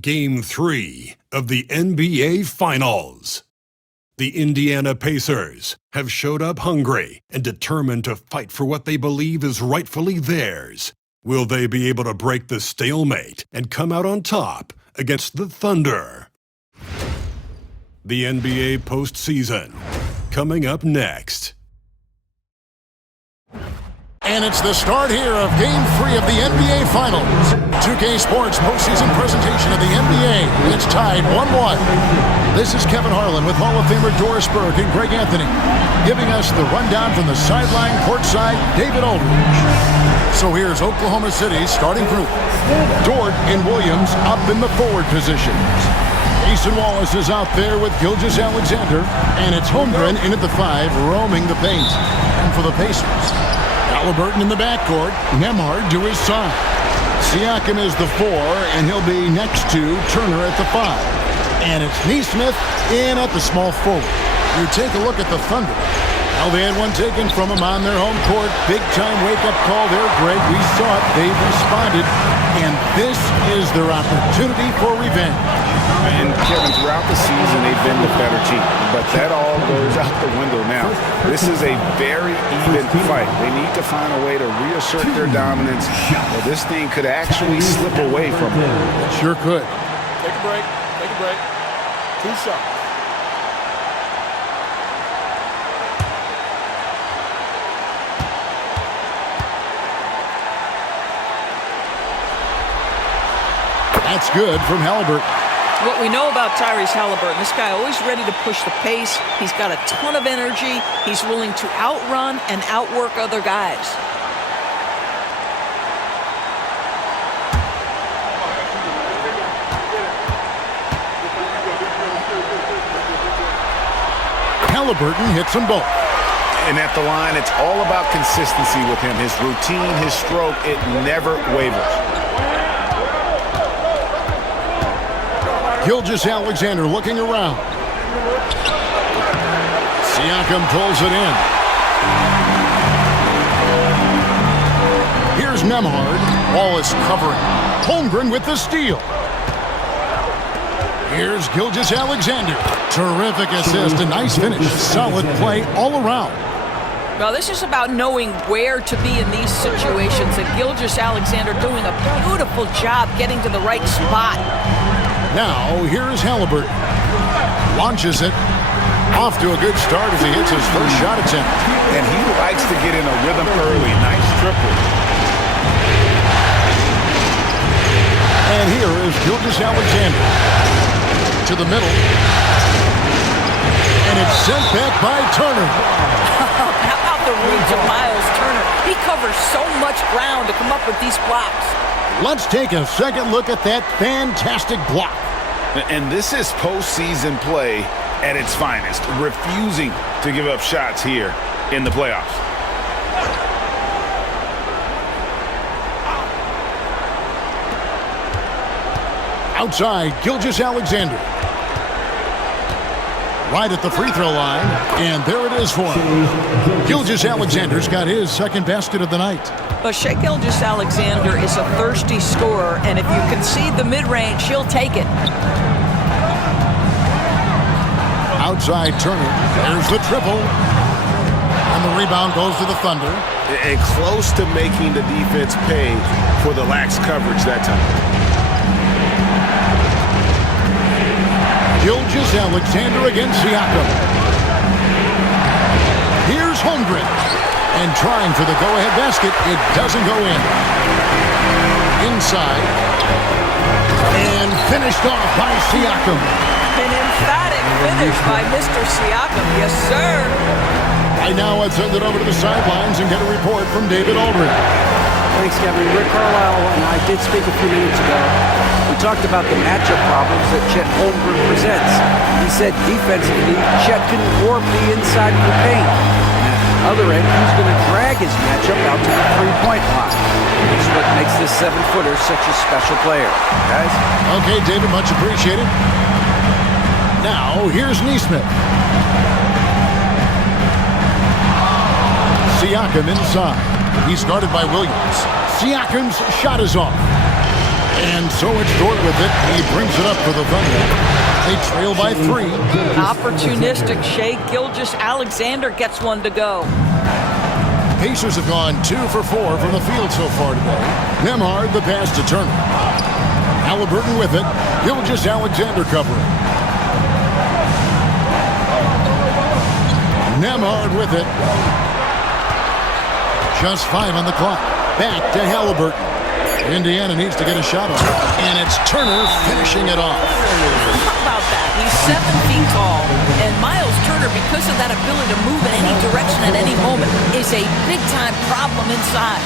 Game 3 of the NBA Finals. The Indiana Pacers have showed up hungry and determined to fight for what they believe is rightfully theirs. Will they be able to break the stalemate and come out on top against the Thunder? The NBA postseason, coming up next. And it's the start here of Game 3 of the NBA Finals. 2K Sports postseason presentation of the NBA. It's tied 1-1. This is Kevin Harlan with Hall of Famer Doris Burke and Greg Anthony, giving us the rundown from the sideline courtside, David Aldridge. So here's Oklahoma City's starting group. Dort and Williams up in the forward positions. Mason Wallace is out there with Gilgeous-Alexander, and it's Holmgren in at the 5, roaming the paint. And for the Pacers, Halliburton in the backcourt, Nembhard to his side. Siakam is the 4, and he'll be next to Turner at the 5. And it's Nesmith in at the small forward. You take a look at the Thunder. Well, they had one taken from them on their home court. Big-time wake-up call there, Greg. We saw it. They've responded, and this is their opportunity for revenge. And Kevin, throughout the season, they've been the better team. But that all goes out the window now. This is a very even fight. They need to find a way to reassert their dominance, or this thing could actually slip away from them. It sure could. Take a break. Take a break. 2 shots. That's good from Halliburton. What we know about Tyrese Halliburton, this guy always ready to push the pace. He's got a ton of energy. He's willing to outrun and outwork other guys. Halliburton hits them both. And at the line, it's all about consistency with him. His routine, his stroke, it never wavers. Gilgeous-Alexander looking around. Siakam pulls it in. Here's Nembhard. Wallace covering. Holmgren with the steal. Here's Gilgeous-Alexander. Terrific assist, a nice finish. Solid play all around. Well, this is about knowing where to be in these situations, and Gilgeous-Alexander doing a beautiful job getting to the right spot. Now, here's Halliburton. Launches it. Off to a good start as he hits his first shot attempt. And he likes to get in a rhythm early. Nice triple. And here is Gilgeous-Alexander. To the middle. And it's sent back by Turner. How about the reach of Miles Turner? He covers so much ground to come up with these blocks. Let's take a second look at that fantastic block. And this is postseason play at its finest, refusing to give up shots here in the playoffs. Outside, Gilgeous-Alexander. Right at the free throw line, and there it is for him. Gilgeous-Alexander's got his second basket of the night. But Shai Gilgeous-Alexander is a thirsty scorer, and if you concede the mid-range, he'll take it. Outside Turner, there's the triple. And the rebound goes to the Thunder. And close to making the defense pay for the lax coverage that time. Gilgeous-Alexander against Siakam. Here's Holmgren. And trying for the go-ahead basket, it doesn't go in. Inside. And finished off by Siakam. An emphatic finish by Mr. Siakam. Yes, sir. Right now, I'd send it over to the sidelines and get a report from David Aldridge. Thanks, Kevin. Rick Carlisle and I did speak a few minutes ago. We talked about the matchup problems that Chet Holmgren presents. He said defensively, Chet can warp the inside of the paint. And at the other end, he's going to drag his matchup out to the three-point line. It's what makes this 7-footer such a special player. Guys? Okay, David, much appreciated. Now, here's Nesmith. Siakam inside. He's guarded by Williams. Siakam's shot is off. And so it's Dort with it. He brings it up for the Thunder. They trail by 3. Opportunistic Shai Gilgeous-Alexander gets one to go. Pacers have gone 2 for 4 from the field so far today. Nembhard the pass to Turner. Halliburton with it. Gilgeous-Alexander covering. Nembhard with it. Just 5 on the clock. Back to Halliburton. Indiana needs to get a shot on it. And it's Turner finishing it off. How about that? He's 7 feet tall. And Miles Turner, because of that ability to move in any direction at any moment, is a big-time problem inside.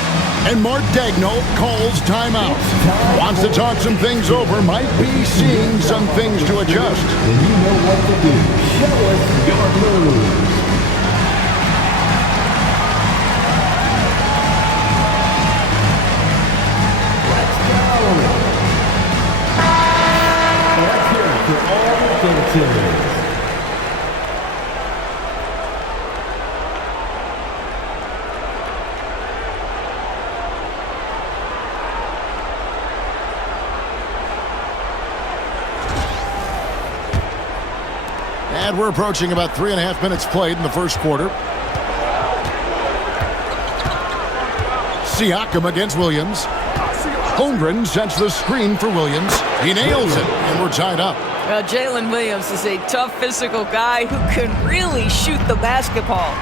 And Mark Daigneault calls timeout. Wants to talk some things over. Might be seeing some things to adjust. Then you know what to do. Show us your moves. And we're approaching about 3.5 minutes played in the first quarter. Siakam against Williams. Holmgren sets the screen for Williams. He nails it, and we're tied up. Well, Jalen Williams is a tough physical guy who can really shoot the basketball.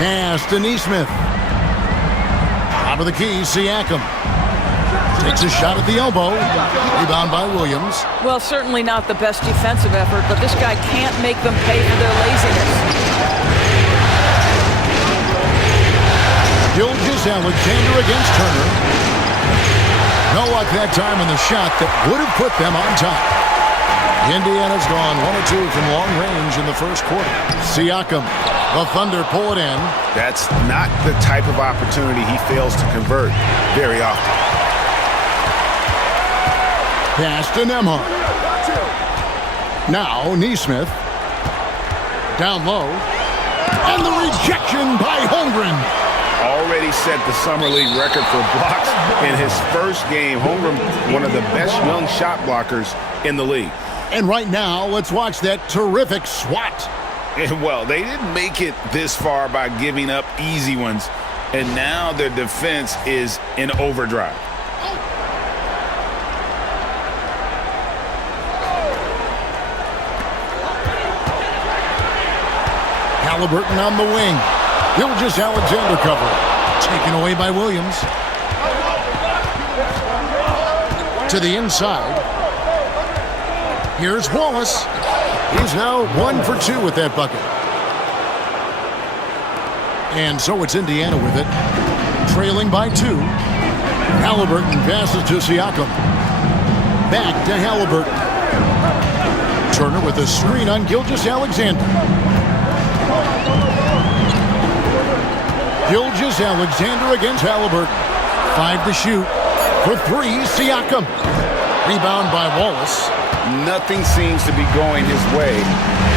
Pass to Nesmith. Top of the key, Siakam. Takes a shot at the elbow. Rebound by Williams. Well, certainly not the best defensive effort, but this guy can't make them pay for their laziness. Gilgeous-Alexander against Turner. No luck that time in the shot that would have put them on top. Indiana's gone 1 or 2 from long range in the first quarter. Siakam, the Thunder pull it in. That's not the type of opportunity he fails to convert very often. Pass to Nembhard. Now Nesmith. Down low. And the rejection by Holmgren. Already set the Summer League record for blocks in his first game. Holmgren, one of the best young shot blockers in the league. And right now, let's watch that terrific swat. And well, they didn't make it this far by giving up easy ones. And now their defense is in overdrive. Halliburton on the wing. Gilgeous-Alexander cover. Taken away by Williams. To the inside. Here's Wallace. He's now 1 for 2 with that bucket. And so it's Indiana with it. Trailing by 2. Halliburton passes to Siakam. Back to Halliburton. Turner with a screen on Gilgeous-Alexander. Gilgeous-Alexander against Halliburton. 5 to shoot. For 3, Siakam. Rebound by Wallace. Nothing seems to be going his way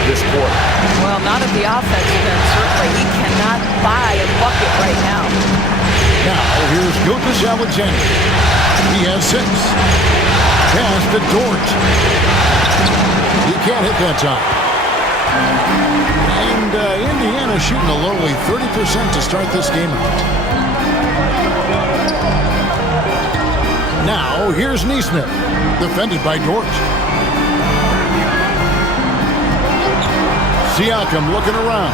this quarter. Well, not at the offensive end. Certainly, he cannot buy a bucket right now. Now, here's Gilgeous-Alexander. He has 6. Pass to Dort. He can't hit that time. And Indiana shooting a lowly 30% to start this game out. Now, here's Nesmith. Defended by Dort. Siakam looking around.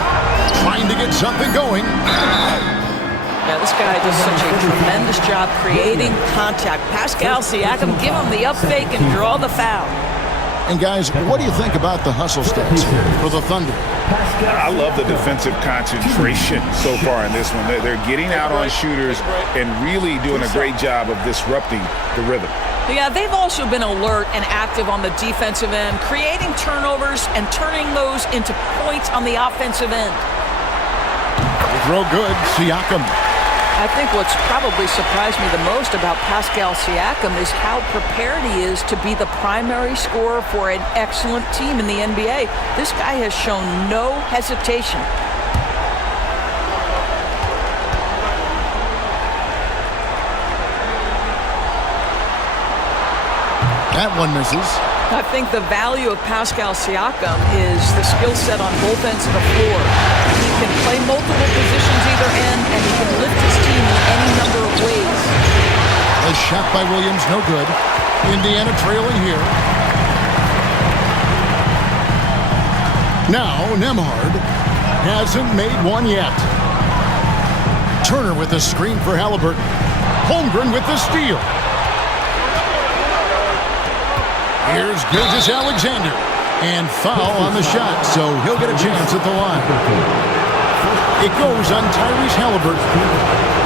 Trying to get something going. Yeah, this guy does such a tremendous job creating contact. Pascal Siakam, give him the up fake and draw the foul. And guys, what do you think about the hustle stats for the Thunder? I love the defensive concentration so far in this one. They're getting out on shooters and really doing a great job of disrupting the rhythm. Yeah, they've also been alert and active on the defensive end, creating turnovers and turning those into points on the offensive end. Throw good, Siakam. I think what's probably surprised me the most about Pascal Siakam is how prepared he is to be the primary scorer for an excellent team in the NBA. This guy has shown no hesitation. That one misses. I think the value of Pascal Siakam is the skill set on both ends of the floor. He can play multiple positions either end, and he can lift his team in any number of ways. A shot by Williams, no good. Indiana trailing here. Now, Nembhard hasn't made one yet. Turner with the screen for Halliburton. Holmgren with the steal. Here's Gilgeous-Alexander. And foul on the shot, so he'll get a chance at the line. It goes on Tyrese Halliburton.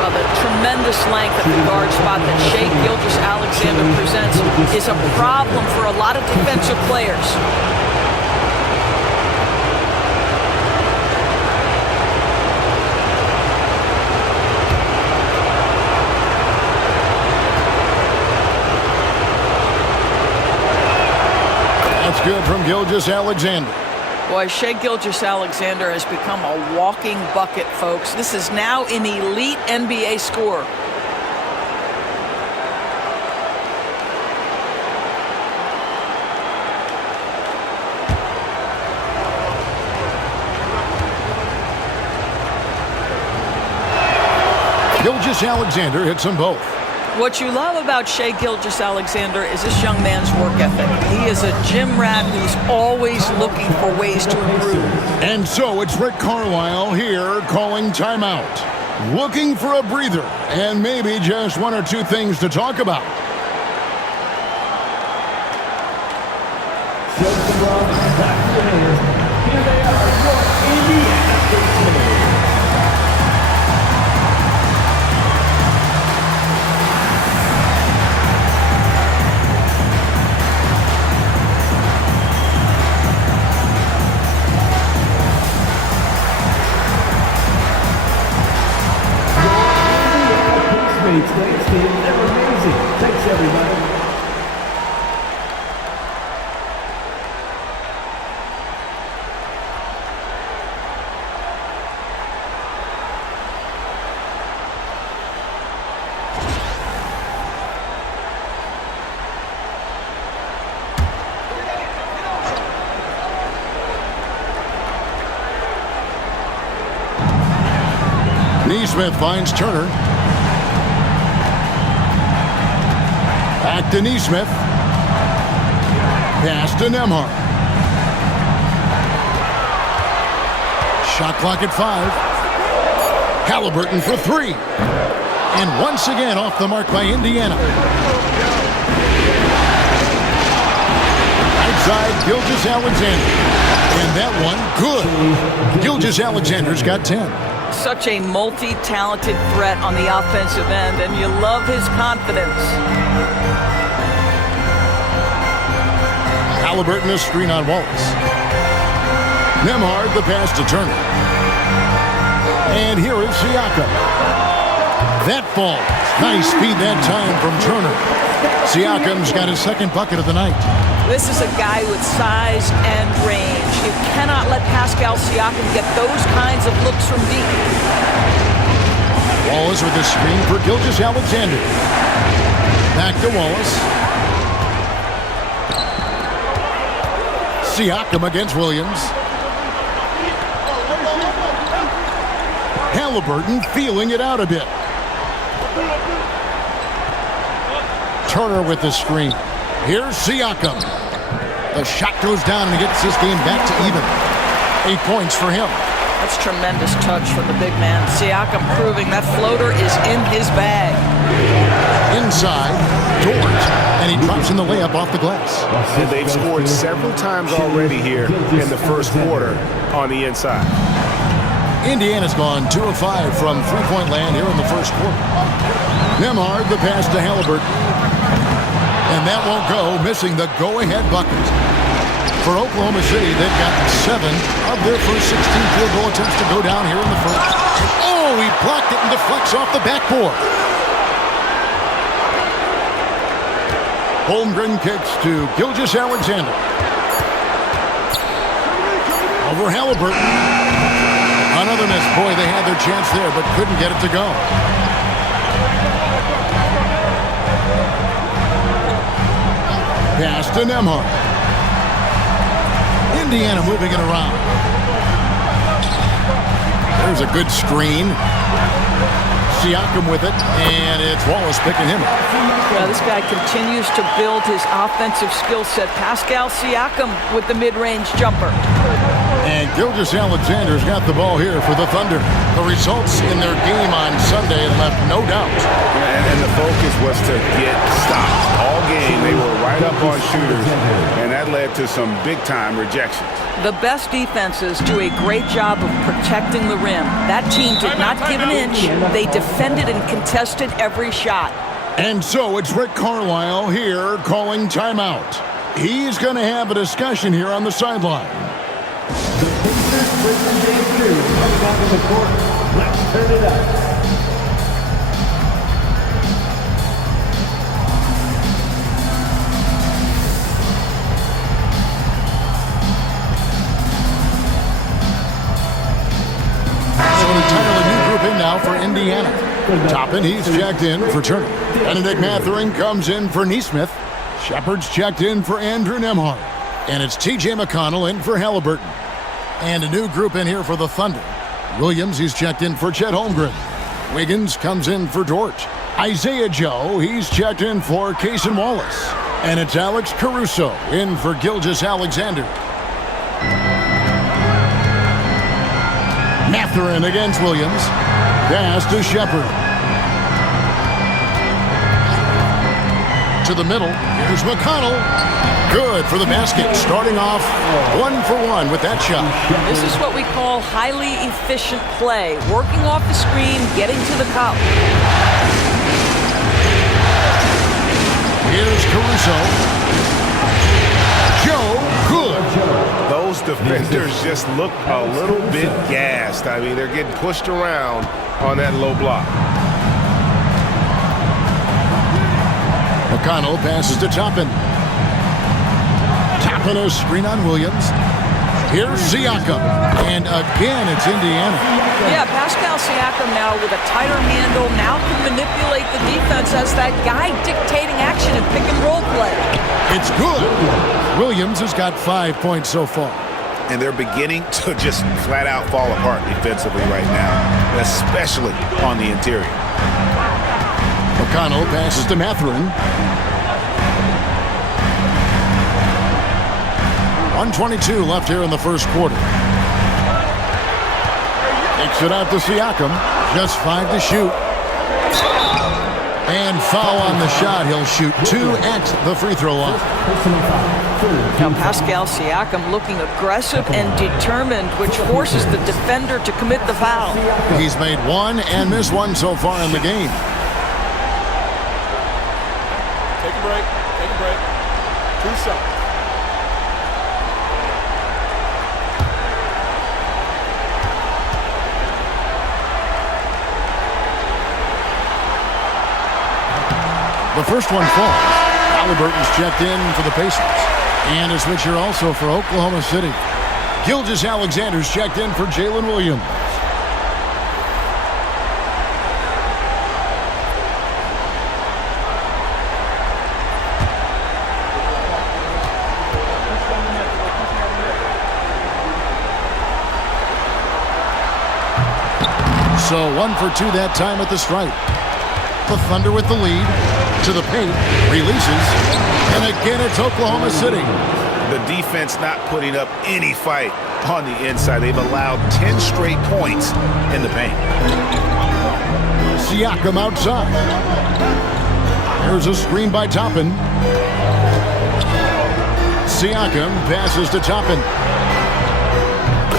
Well, the tremendous length at the guard spot that Shai Gilgeous-Alexander presents is a problem for a lot of defensive players. That's good from Gilgeous-Alexander. Boy, Shai Gilgeous-Alexander has become a walking bucket, folks. This is now an elite NBA scorer. Gilgeous-Alexander hits them both. What you love about Shai Gilgeous-Alexander is this young man's work ethic. He is a gym rat who's always looking for ways to improve. And so it's Rick Carlisle here calling timeout. Looking for a breather and maybe just one or two things to talk about. Here they are, your Indiana Pacers. Thanks, team. They're amazing. Thanks, everybody. Neesmith finds Turner. Back to Neesmith. Pass to Nembhard. Shot clock at 5. Halliburton for 3. And once again off the mark by Indiana. Outside Gilgeous-Alexander. And that one, good. Gilgeous-Alexander's got 10. Such a multi-talented threat on the offensive end, and you love his confidence. Halliburton a screen on Wallace. Nembhard the pass to Turner. And here is Siakam. That falls. Nice speed that time from Turner. Siakam's got his second bucket of the night. This is a guy with size and range. You cannot let Pascal Siakam get those kinds of looks from deep. Wallace with a screen for Gilgeous-Alexander. Back to Wallace. Siakam against Williams. Halliburton feeling it out a bit. Turner with the screen. Here's Siakam. The shot goes down and he gets this game back to even. 8 points for him. That's tremendous touch from the big man. Siakam proving that floater is in his bag. Inside, Dort, and he drops in the layup off the glass. And they've scored several times already here in the first quarter on the inside. Indiana's gone 2 of 5 from three-point land here in the first quarter. Nembhard the pass to Halliburton. And that won't go, missing the go-ahead bucket. For Oklahoma City, they've gotten 7 of their first 16 field goal attempts to go down here in the first. Oh, he blocked it and deflects off the backboard. Holmgren kicks to Gilgeous-Alexander. Over Halliburton. Another miss. Boy, they had their chance there, but couldn't get it to go. to Nembhard. Indiana moving it around. There's a good screen. Siakam with it, and it's Wallace picking him up. Well, this guy continues to build his offensive skill set. Pascal Siakam with the mid-range jumper. And Gilgeous-Alexander's got the ball here for the Thunder. The results in their game on Sunday left no doubt. And the focus was to get stops. All game, they were right up on shooters, and that led to some big-time rejections. The best defenses do a great job of protecting the rim. That team did not give an inch. They defended and contested every shot. And so it's Rick Carlisle here calling timeout. He's going to have a discussion here on the sideline. The Pacers versus Game 2 coming out of the court. Let's turn it up. So an entirely new group in now for Indiana. Toppin, he's checked in for Turner. Benedict Mathurin comes in for Nesmith. Shepard's checked in for Andrew Nembhard. And it's T.J. McConnell in for Halliburton. And a new group in here for the Thunder. Williams, he's checked in for Chet Holmgren. Wiggins comes in for Dort. Isaiah Joe, he's checked in for Cason Wallace. And it's Alex Caruso in for Gilgeous-Alexander. Mathurin against Williams. Pass to Shepard. To the middle. Here's McConnell. Good for the basket. Starting off 1-for-1 with that shot. This is what we call highly efficient play. Working off the screen, getting to the cup. Here's Caruso. Joe, good. Those defenders just look a little bit gassed. I mean, they're getting pushed around on that low block. McConnell passes to Toppin. Toppin a screen on Williams. Here's Siakam. And again, it's Indiana. Yeah, Pascal Siakam now with a tighter handle, now can manipulate the defense as that guy dictating action and pick and roll play. It's good. Williams has got 5 points so far. And they're beginning to just flat out fall apart defensively right now, especially on the interior. McConnell passes to Mathurin. 1:22 left here in the first quarter. Takes it out to Siakam. Just 5 to shoot. And foul on the shot. He'll shoot 2 at the free throw line. Now Pascal Siakam looking aggressive and determined, which forces the defender to commit the foul. He's made 1 and missed 1 so far in the game. Take a break. Take a break. 2 shots. The first one falls. Halliburton's checked in for the Pacers. And a switcher also for Oklahoma City. Gilgeous-Alexander's checked in for Jalen Williams. So 1 for 2 that time at the stripe. The Thunder with the lead. To the paint, releases, and again it's Oklahoma City. The defense not putting up any fight on the inside. They've allowed 10 straight points in the paint. Siakam outside. There's a screen by Toppin. Siakam passes to Toppin.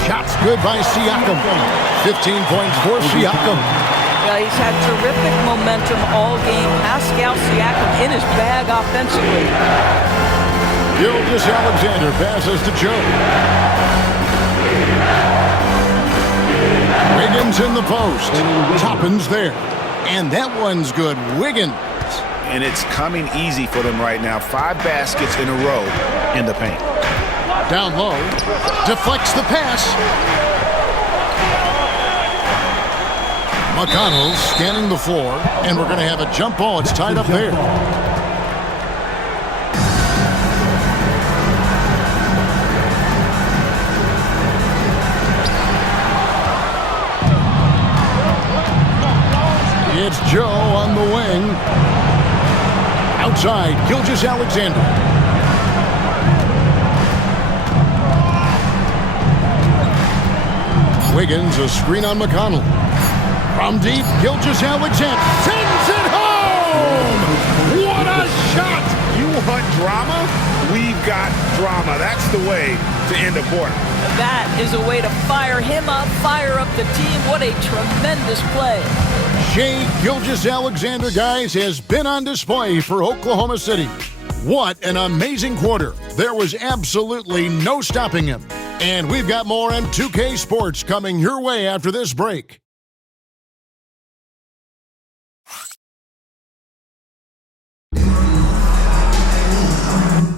Shots good by Siakam. 15 points for Siakam. He's had terrific momentum all game. Pascal Siakam in his bag offensively. Gilgeous-Alexander passes to Joe. Wiggins in the post. Toppin's there. And that one's good. Wiggins. And it's coming easy for them right now. 5 baskets in a row in the paint. Down low. Deflects the pass. McConnell scanning the floor, and we're going to have a jump ball. It's tied up there. It's Joe on the wing. Outside, Gilgeous-Alexander. Wiggins, a screen on McConnell. From deep, Gilgeous-Alexander sends it home! What a shot! You want drama? We've got drama. That's the way to end a quarter. That is a way to fire him up, fire up the team. What a tremendous play. Shai Gilgeous-Alexander, guys, has been on display for Oklahoma City. What an amazing quarter. There was absolutely no stopping him. And we've got more on 2K Sports coming your way after this break.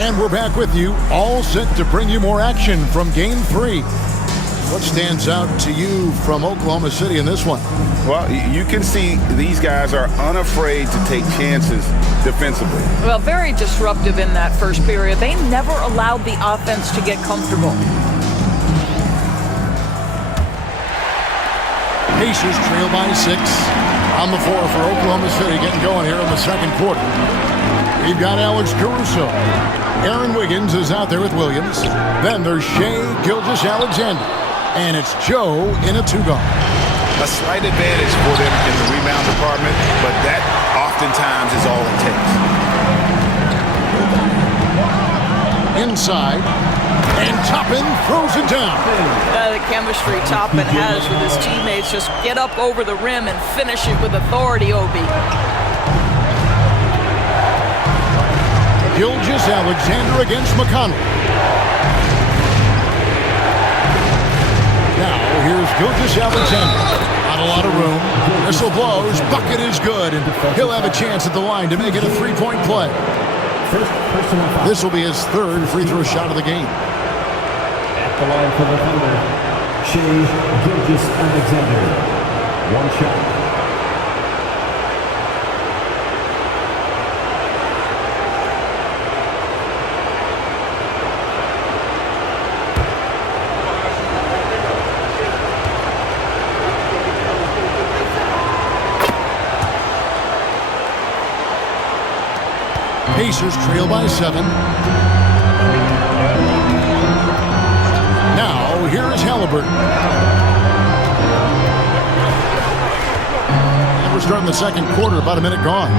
And we're back with you, all set to bring you more action from Game 3. What stands out to you from Oklahoma City in this one? Well, you can see these guys are unafraid to take chances defensively. Well, very disruptive in that first period. They never allowed the offense to get comfortable. Pacers trail by 6 on the floor for Oklahoma City, getting going here in the second quarter. We've got Alex Caruso. Aaron Wiggins is out there with Williams. Then there's Shai Gilgeous-Alexander. And it's Joe in a 2-guard. A slight advantage for them in the rebound department, but that oftentimes is all it takes. Inside. And Toppin throws it down. The chemistry Toppin has with his teammates. Just get up over the rim and finish it with authority, Obi. Gilgeous-Alexander against McConnell. Now, here's Gilgeous-Alexander. Not a lot of room. Whistle blows. Bucket is good. And he'll have a chance at the line to make it a 3-point play. This will be his third free throw shot of the game. At the line for the Thunder, Shai Gilgeous-Alexander. One shot. Pacers trail by 7. Now, here is Halliburton. And we're starting the second quarter, about a minute gone.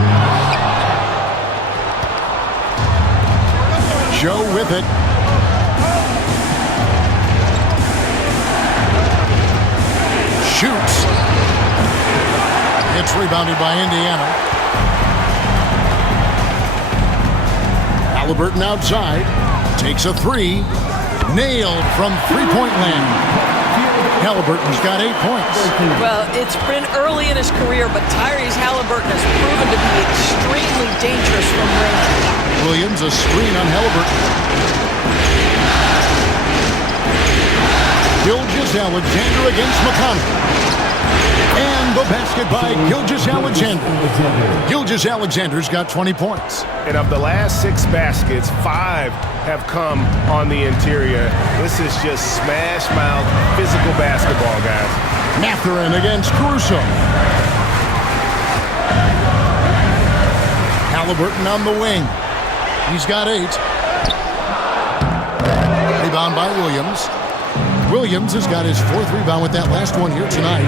Joe with it. Shoots. It's rebounded by Indiana. Halliburton outside, takes a 3, nailed from three-point land. Halliburton's got 8 points. Well, it's been early in his career, but Tyrese Halliburton has proven to be extremely dangerous from range. Williams, a screen on Halliburton. Gilgeous-Alexander against McConnell. And the basket by Gilgeous-Alexander. Gilgeous-Alexander's got 20 points. And of the last 6 baskets, 5 have come on the interior. This is just smash mouth physical basketball, guys. Mathurin against Caruso. Halliburton on the wing. He's got 8. Rebound by Williams. Williams has got his 4th rebound with that last one here tonight.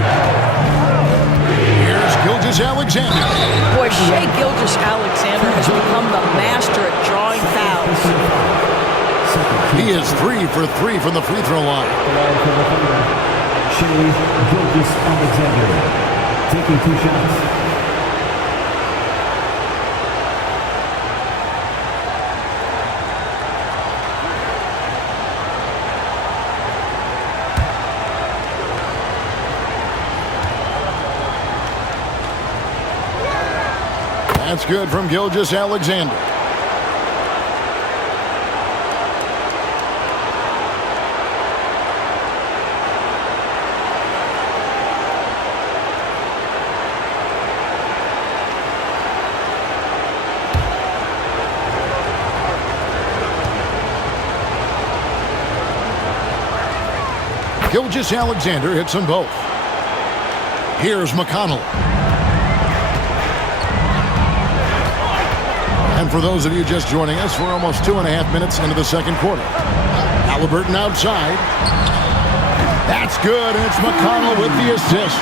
Here's Gilgeous-Alexander. Boy, Shai Gilgeous-Alexander has become the master at drawing fouls. He is 3 for 3 from the free throw line. Shai Gilgeous-Alexander taking 2 shots. That's good from Gilgeous-Alexander. Gilgeous-Alexander hits them both. Here's McConnell. And for those of you just joining us, we're almost 2.5 minutes into the second quarter. Halliburton outside. That's good, and it's McConnell with the assist.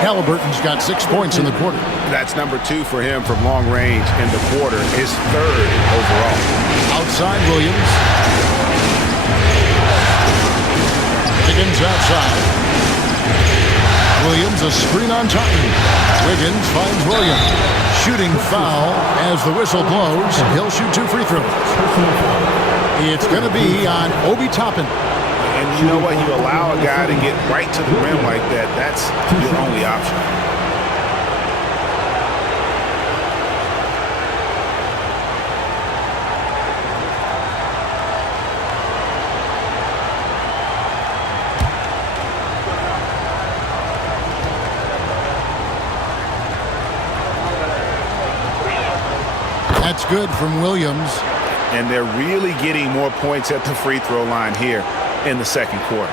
Halliburton's got 6 points in the quarter. That's number 2 for him from long range in the quarter, his 3rd overall. Outside Williams. Wiggins outside. Williams a screen on Totten. Wiggins finds Williams. Shooting foul as the whistle blows. He'll shoot 2 free throws. It's going to be on Obi Toppin. And you know what? You allow a guy to get right to the rim like that. That's your only option. That's good from Williams. And they're really getting more points at the free throw line here in the second quarter.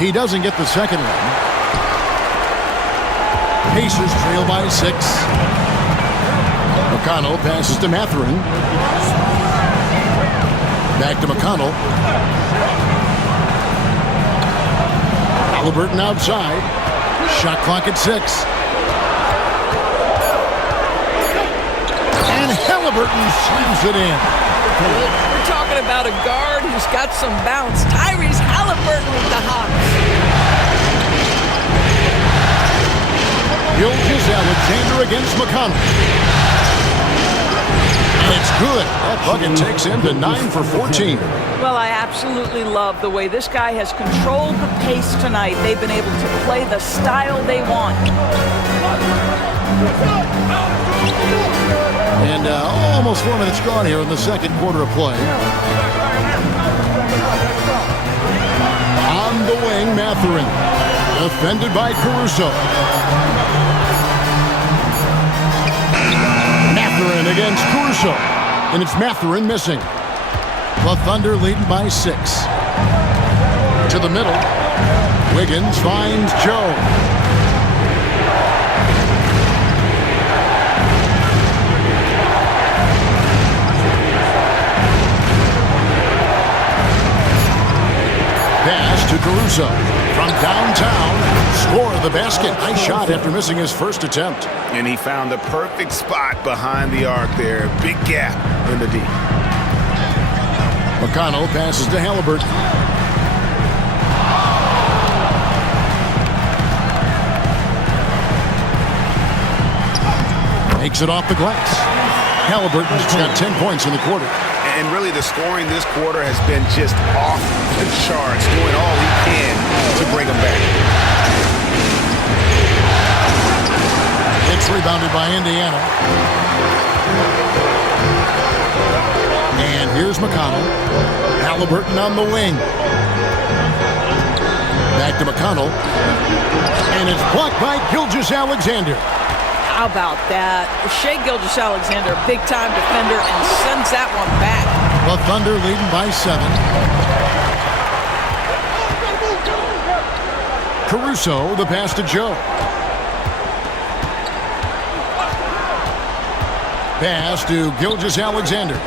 He doesn't get the second one. Pacers trail by 6. McConnell passes to Mathurin. Back to McConnell. Halliburton outside. Shot clock at 6. And Halliburton slams it in. We're talking about a guard who's got some bounce. Tyrese Halliburton with the hops. Gilgeous-Alexander against McConnell. And it's good. That bucket takes him to 9 for 14. Well, I absolutely love the way this guy has controlled the pace tonight. They've been able to play the style they want. And almost 4 minutes gone here in the second quarter of play. On the wing, Mathurin. Defended by Caruso. Mathurin against Caruso. And it's Mathurin missing. The Thunder leading by 6. To the middle. Wiggins finds Joe. Pass to Caruso. From downtown, score the basket. Nice shot after missing his first attempt. And he found the perfect spot behind the arc there. Big gap in the D. McConnell passes to Halliburton. Makes it off the glass. Halliburton's got 10 points in the quarter. And really the scoring this quarter has been just off the charts, doing all he can to bring them back. It's rebounded by Indiana. And here's McConnell. Halliburton on the wing. Back to McConnell. And it's blocked by Gilgeous-Alexander. How about that? Shai Gilgeous-Alexander, big-time defender, and sends that one back. The Thunder leading by 7. Caruso, the pass to Joe. Pass to Gilgeous-Alexander.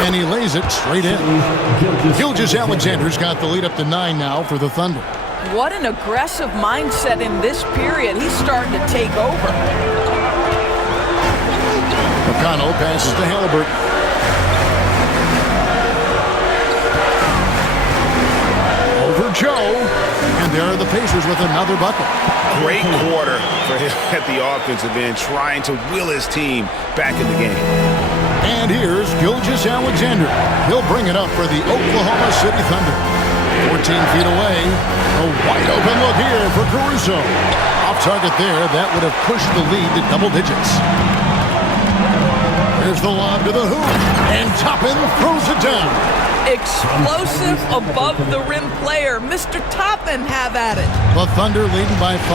And he lays it straight in. Gilgeous-Alexander's got the lead up to 9 now for the Thunder. What an aggressive mindset in this period. He's starting to take over. McConnell passes to Halliburton. Over Joe. And there are the Pacers with another bucket. Great quarter for him at the offensive end, trying to will his team back in the game. And here's Gilgeous-Alexander. He'll bring it up for the Oklahoma City Thunder. 14 feet away. A wide open look here for Caruso. Off target there. That would have pushed the lead to double digits. Here's the lob to the hoop. And Toppin throws it down. Explosive above-the-rim player. Mr. Toppin, have at it. The Thunder leading by 5.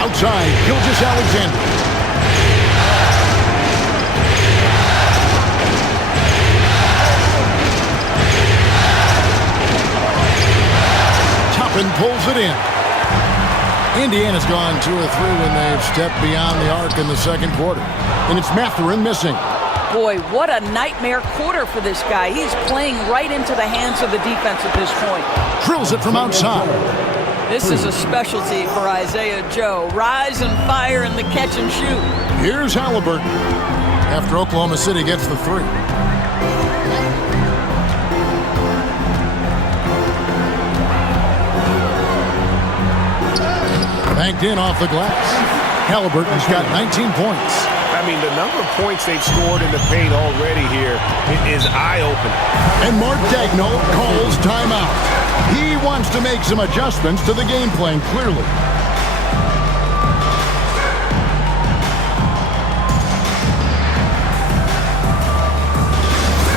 Outside, Gilgeous-Alexander. Toppin pulls it in. Indiana's gone 2 of 3 when they've stepped beyond the arc in the second quarter. And it's Mathurin missing. Boy, what a nightmare quarter for this guy. He's playing right into the hands of the defense at this point. Drills it from outside. This is a specialty for Isaiah Joe. Rise and fire in the catch and shoot. Here's Halliburton after Oklahoma City gets the 3. Banked in off the glass. Halliburton's got 19 points. I mean, the number of points they've scored in the paint already here is eye-opening. And Mark Daigneault calls timeout. He wants to make some adjustments to the game plan, clearly.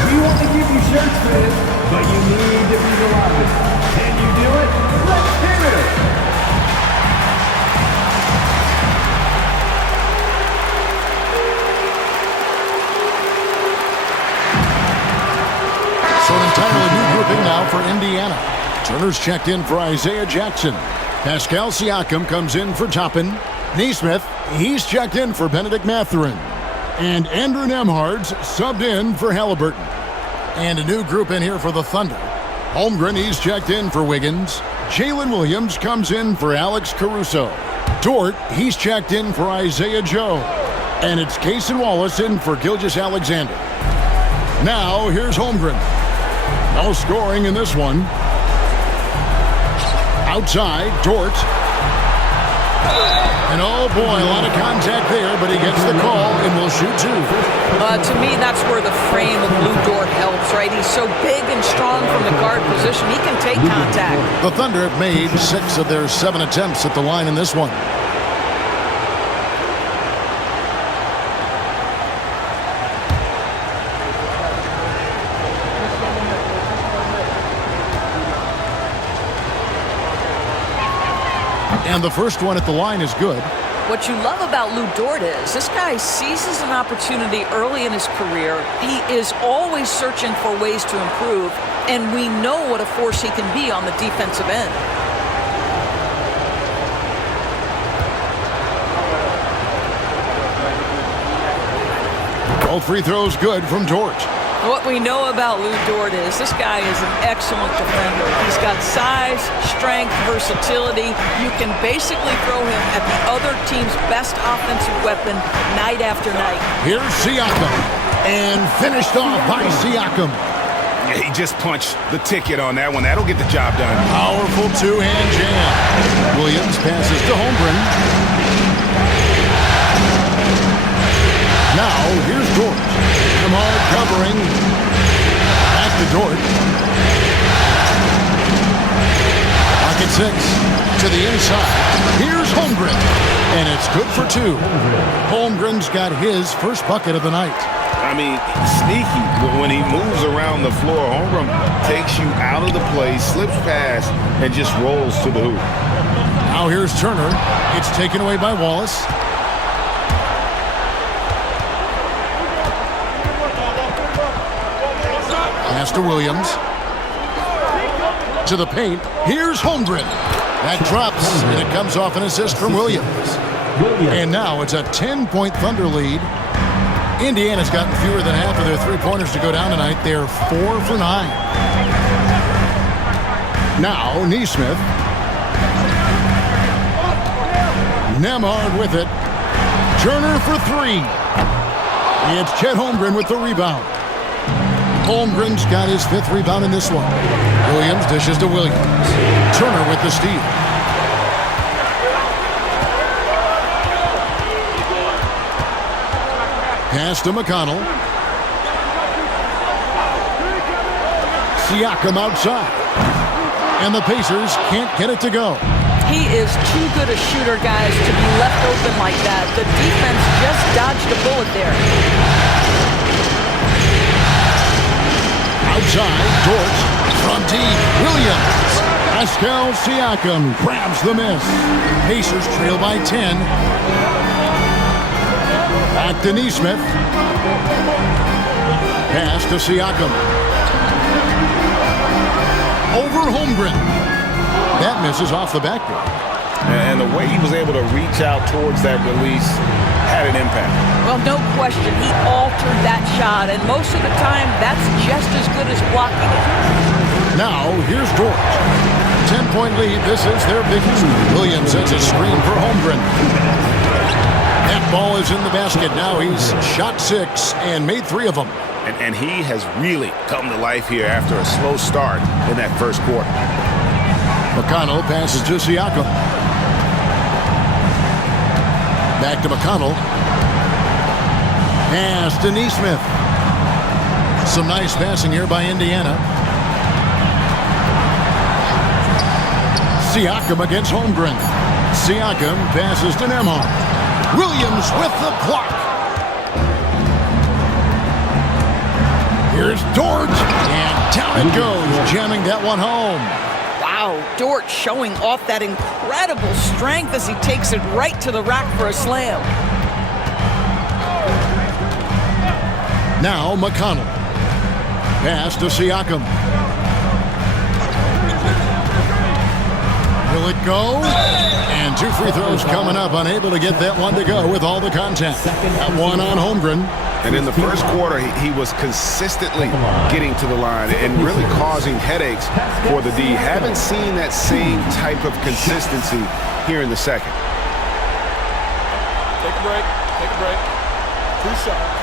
We want to give you shirts, fans, but you need to be the loudest. Can you do it? Let's hear it! So an entirely new grouping now for Indiana. Turner's checked in for Isaiah Jackson. Pascal Siakam comes in for Toppin. Nesmith, he's checked in for Benedict Mathurin. And Andrew Nembhard's subbed in for Halliburton. And a new group in here for the Thunder. Holmgren, he's checked in for Wiggins. Jalen Williams comes in for Alex Caruso. Dort, he's checked in for Isaiah Joe. And it's Cason Wallace in for Gilgeous-Alexander. Now, here's Holmgren. No scoring in this one. Outside, Dort. And oh boy, a lot of contact there, but he gets the call and will shoot 2. To me, that's where the frame of Lou Dort helps, right? He's so big and strong from the guard position. He can take contact. The Thunder have made 6 of their 7 attempts at the line in this one. And the first one at the line is good. What you love about Lou Dort is this guy seizes an opportunity early in his career. He is always searching for ways to improve, and we know what a force he can be on the defensive end. All free throws good from Dort. What we know about Lou Dort is this guy is an excellent defender. He's got size, strength, versatility. You can basically throw him at the other team's best offensive weapon night after night. Here's Siakam. And finished off by Siakam. Yeah, he just punched the ticket on that one. That'll get the job done. Powerful 2-hand jam. Williams passes to Holmgren. Now, here's Dort. Hard covering. Back to Dort. Pocket 6 to the inside. Here's Holmgren. And it's good for 2. Holmgren's got his first bucket of the night. I mean, sneaky. When he moves around the floor, Holmgren takes you out of the play, slips past, and just rolls to the hoop. Now here's Turner. It's taken away by Wallace. Pass to Williams. To the paint. Here's Holmgren. That drops, and it comes off an assist from Williams. And now it's a 10-point Thunder lead. Indiana's gotten fewer than half of their three-pointers to go down tonight. They're 4 for 9. Now, Nesmith. Nembhard with it. Turner for 3. It's Chet Holmgren with the rebound. Holmgren's got his 5th rebound in this one. Williams dishes to Williams. Turner with the steal. Pass to McConnell. Siakam outside. And the Pacers can't get it to go. He is too good a shooter, guys, to be left open like that. The defense just dodged a bullet there. inside. Dort from deep. Williams. Pascal Siakam grabs the miss. Pacers trail by 10. Back to Nesmith. Pass to Siakam. Over Holmgren. That misses off the backboard. And the way he was able to reach out towards that release had an impact. Well, no question. He altered that shot, and most of the time, that's just as good as blocking it. Now, here's Dort. 10-point lead. This is their biggest. Williams sets a screen for Holmgren. That ball is in the basket. Now he's shot 6 and made 3 of them. And he has really come to life here after a slow start in that first quarter. McConnell passes to Siakam. Back to McConnell. Pass to Nesmith. Some nice passing here by Indiana. Siakam against Holmgren. Siakam passes to Nembhard. Williams with the block. Here's Dort. And down it goes, jamming that one home. Wow, Dort showing off that incredible strength as he takes it right to the rack for a slam. Now McConnell. Pass to Siakam. Will it go? And 2 free throws coming up. Unable to get that one to go with all the contact. That one on Holmgren. And in the first quarter, he was consistently getting to the line and really causing headaches for the D. Haven't seen that same type of consistency here in the second. Take a break. Take a break. 2 shots.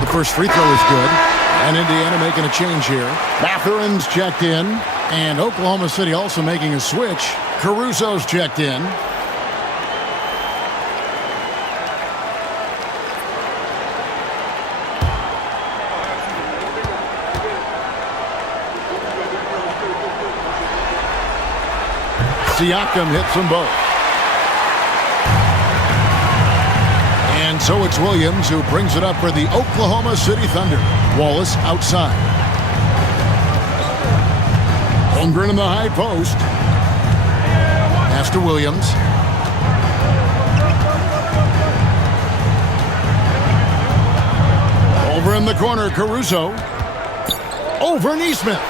The first free throw is good. And Indiana making a change here. Mathurin's checked in. And Oklahoma City also making a switch. Caruso's checked in. Siakam hits them both. And so it's Williams who brings it up for the Oklahoma City Thunder. Wallace outside. Holmgren in the high post. Pass to Williams. Over in the corner, Caruso. Over Nesmith.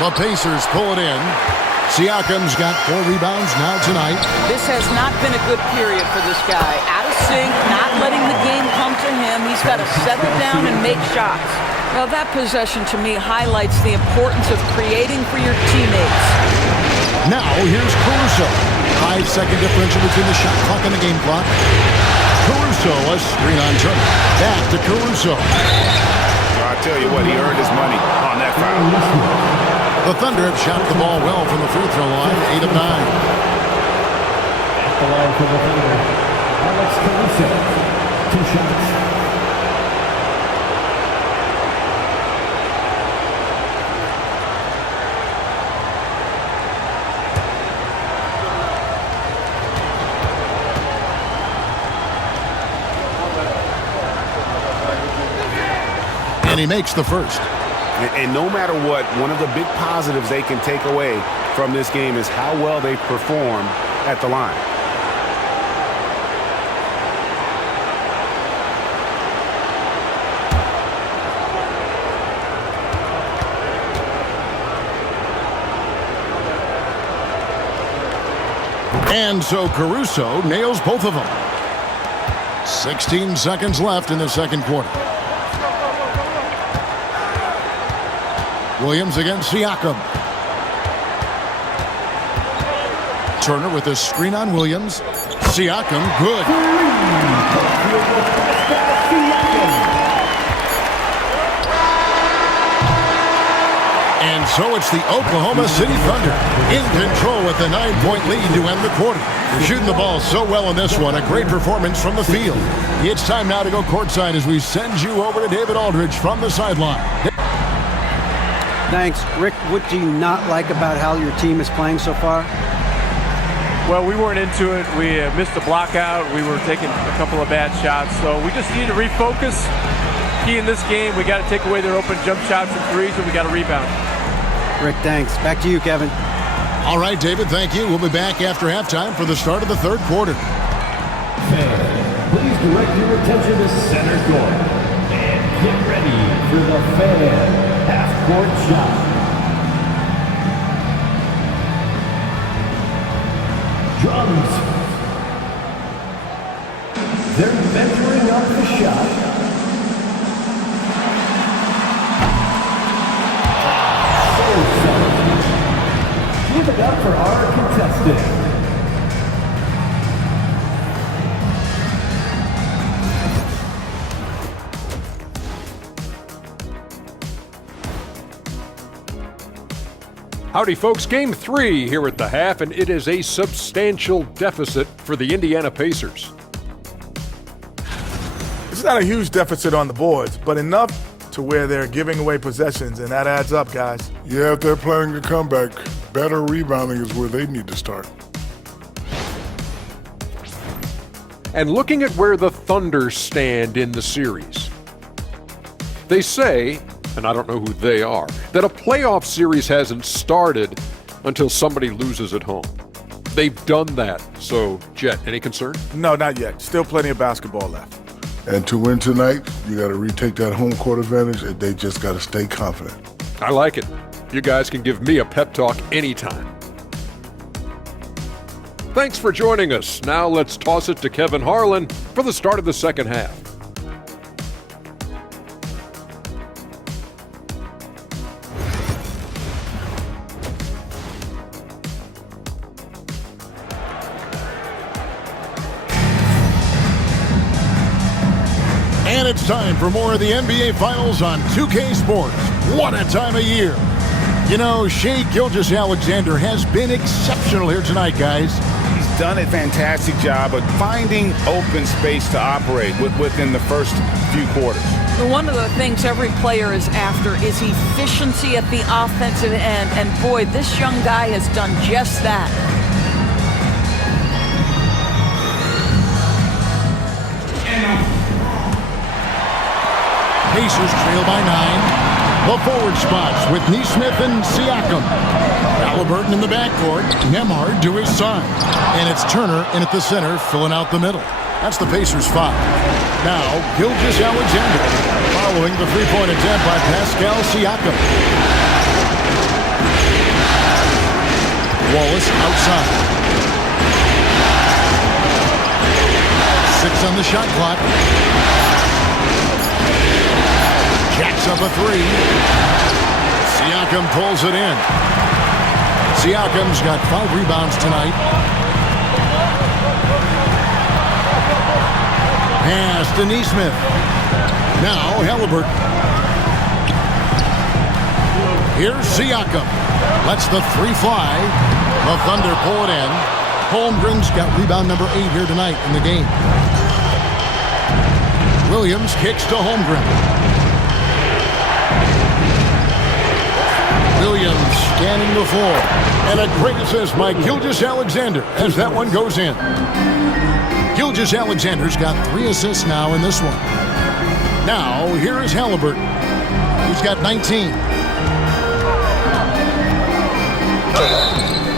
The Pacers pull it in. Siakam's got 4 rebounds now tonight. This has not been a good period for this guy. Out of sync, not letting the game come to him. He's got to settle down and make shots. Well, that possession to me highlights the importance of creating for your teammates. Now here's Caruso. 5-second differential between the shot clock and the game clock. Caruso, a screen on Turner. Back to Caruso. I tell you what, he earned his money on that foul. The Thunder have shot the ball well from the free throw line, 8 of 9. At the line for the Thunder, Alex Caruso, 2 shots. And he makes the first. And no matter what, one of the big positives they can take away from this game is how well they perform at the line. And so Caruso nails both of them. 16 seconds left in the second quarter. Williams against Siakam. Turner with a screen on Williams. Siakam, good. And so it's the Oklahoma City Thunder in control with a 9-point lead to end the quarter. They're shooting the ball so well in this one. A great performance from the field. It's time now to go courtside as we send you over to David Aldridge from the sideline. Thanks. Rick, what do you not like about how your team is playing so far? Well, we weren't into it. We missed the block out. We were taking a couple of bad shots. So we just need to refocus. Key in this game, we got to take away their open jump shots and threes, and we got to rebound. Rick, thanks. Back to you, Kevin. All right, David, thank you. We'll be back after halftime for the start of the third quarter. Fans, please direct your attention to center court. And get ready for the fan half-court shot. Drums. They're measuring up the shot. Give it up for our contestant. Howdy, folks. Game 3 here at the half, and it is a substantial deficit for the Indiana Pacers. It's not a huge deficit on the boards, but enough to where they're giving away possessions, and that adds up, guys. Yeah, if they're planning a comeback, better rebounding is where they need to start. And looking at where the Thunder stand in the series, they say, and I don't know who they are, that a playoff series hasn't started until somebody loses at home. They've done that. So, Jet, any concern? No, not yet. Still plenty of basketball left. And to win tonight, you got to retake that home court advantage, and they just got to stay confident. I like it. You guys can give me a pep talk anytime. Thanks for joining us. Now let's toss it to Kevin Harlan for the start of the second half. And it's time for more of the NBA Finals on 2K Sports. What a time of year. You know, Shai Gilgeous-Alexander has been exceptional here tonight, guys. He's done a fantastic job of finding open space to operate within the first few quarters. One of the things every player is after is efficiency at the offensive end. And boy, this young guy has done just that. Pacers trail by 9. The forward spots with Nesmith and Siakam. Halliburton in the backcourt. Nembhard to his side. And it's Turner in at the center, filling out the middle. That's the Pacers' foul. Now, Gilgeous-Alexander following the three-point attempt by Pascal Siakam. Wallace outside. 6 on the shot clock. Jacks up a 3. Siakam pulls it in. Siakam's got 5 rebounds tonight. Pass to Nesmith. Now Halliburton. Here's Siakam. Lets the 3 fly. The Thunder pull it in. Holmgren's got rebound number 8 here tonight in the game. Williams kicks to Holmgren. Williams scanning the floor. And a great assist by Gilgeous-Alexander as that one goes in. Gilgeous-Alexander's got 3 assists now in this one. Now, here is Halliburton. He's got 19.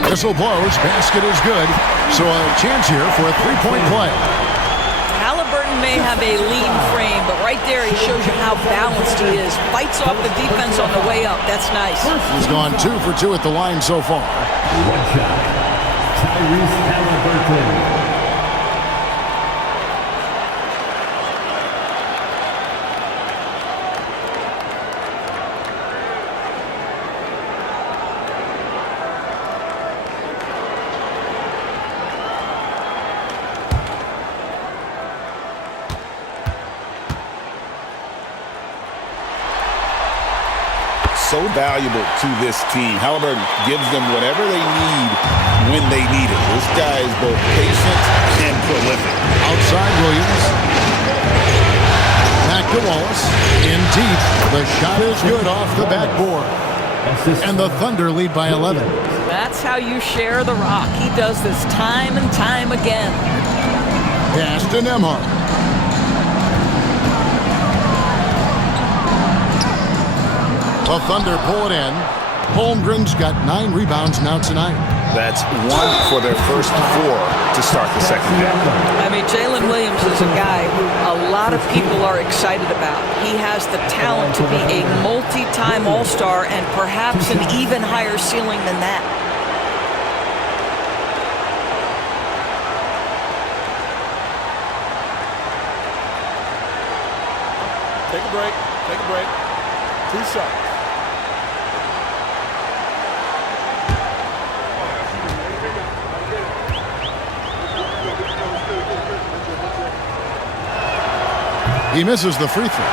Whistle blows. Basket is good. So a chance here for a 3-point play. Halliburton may have a lean frame, but right there he shows you how balanced he is. Fights off the defense on the way up. That's nice. He's gone 2 for 2 at the line so far. One shot. Tyrese Halliburton. So valuable to this team. Halliburton gives them whatever they need when they need it. This guy is both patient and prolific. Outside Williams. Back to Wallace. In deep. The shot is good off the backboard. And the Thunder lead by 11. That's how you share the rock. He does this time and time again. Pass to Nembhard. The Thunder pull it in. Holmgren's got 9 rebounds now tonight. That's 1 for their first 4 to start the second half. I mean, Jalen Williams is a guy who a lot of people are excited about. He has the talent to be a multi-time All-Star and perhaps an even higher ceiling than that. Take a break. Take a break. 2 shots. He misses the free throw.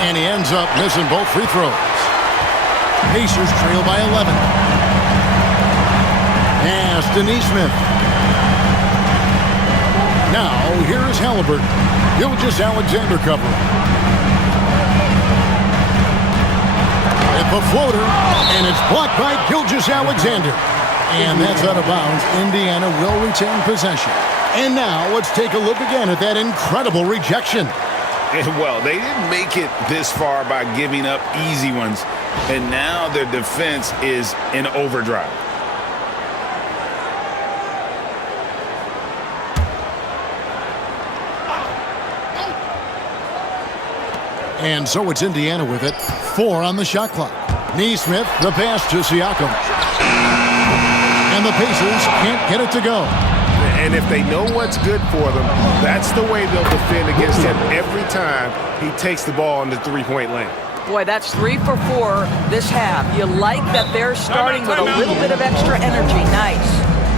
And he ends up missing both free throws. Pacers trail by 11. Pass to Nesmith. Now, here is Halliburton. Gilgeous-Alexander covering. The floater, and it's blocked by Gilgeous-Alexander. And that's out of bounds. Indiana will retain possession. And now let's take a look again at that incredible rejection. Well, they didn't make it this far by giving up easy ones. And now their defense is in overdrive. And so it's Indiana with it. 4 on the shot clock. Nesmith, the pass to Siakam. And the Pacers can't get it to go. And if they know what's good for them, that's the way they'll defend against him every time he takes the ball in the three-point lane. Boy, that's 3 for 4 this half. You like that they're starting with a little bit of extra energy. Nice.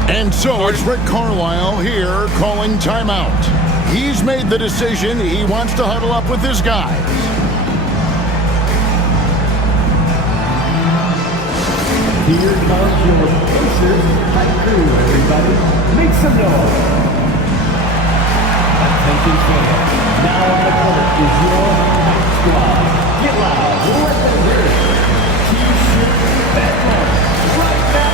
And so it's Rick Carlisle here calling timeout. He's made the decision. He wants to huddle up with his guys. Here comes your Pacers high crew, everybody. Make some noise. Attention fans. Now on the court is your high squad. Get loud. Let them hear it. T-shirt back on. Right back.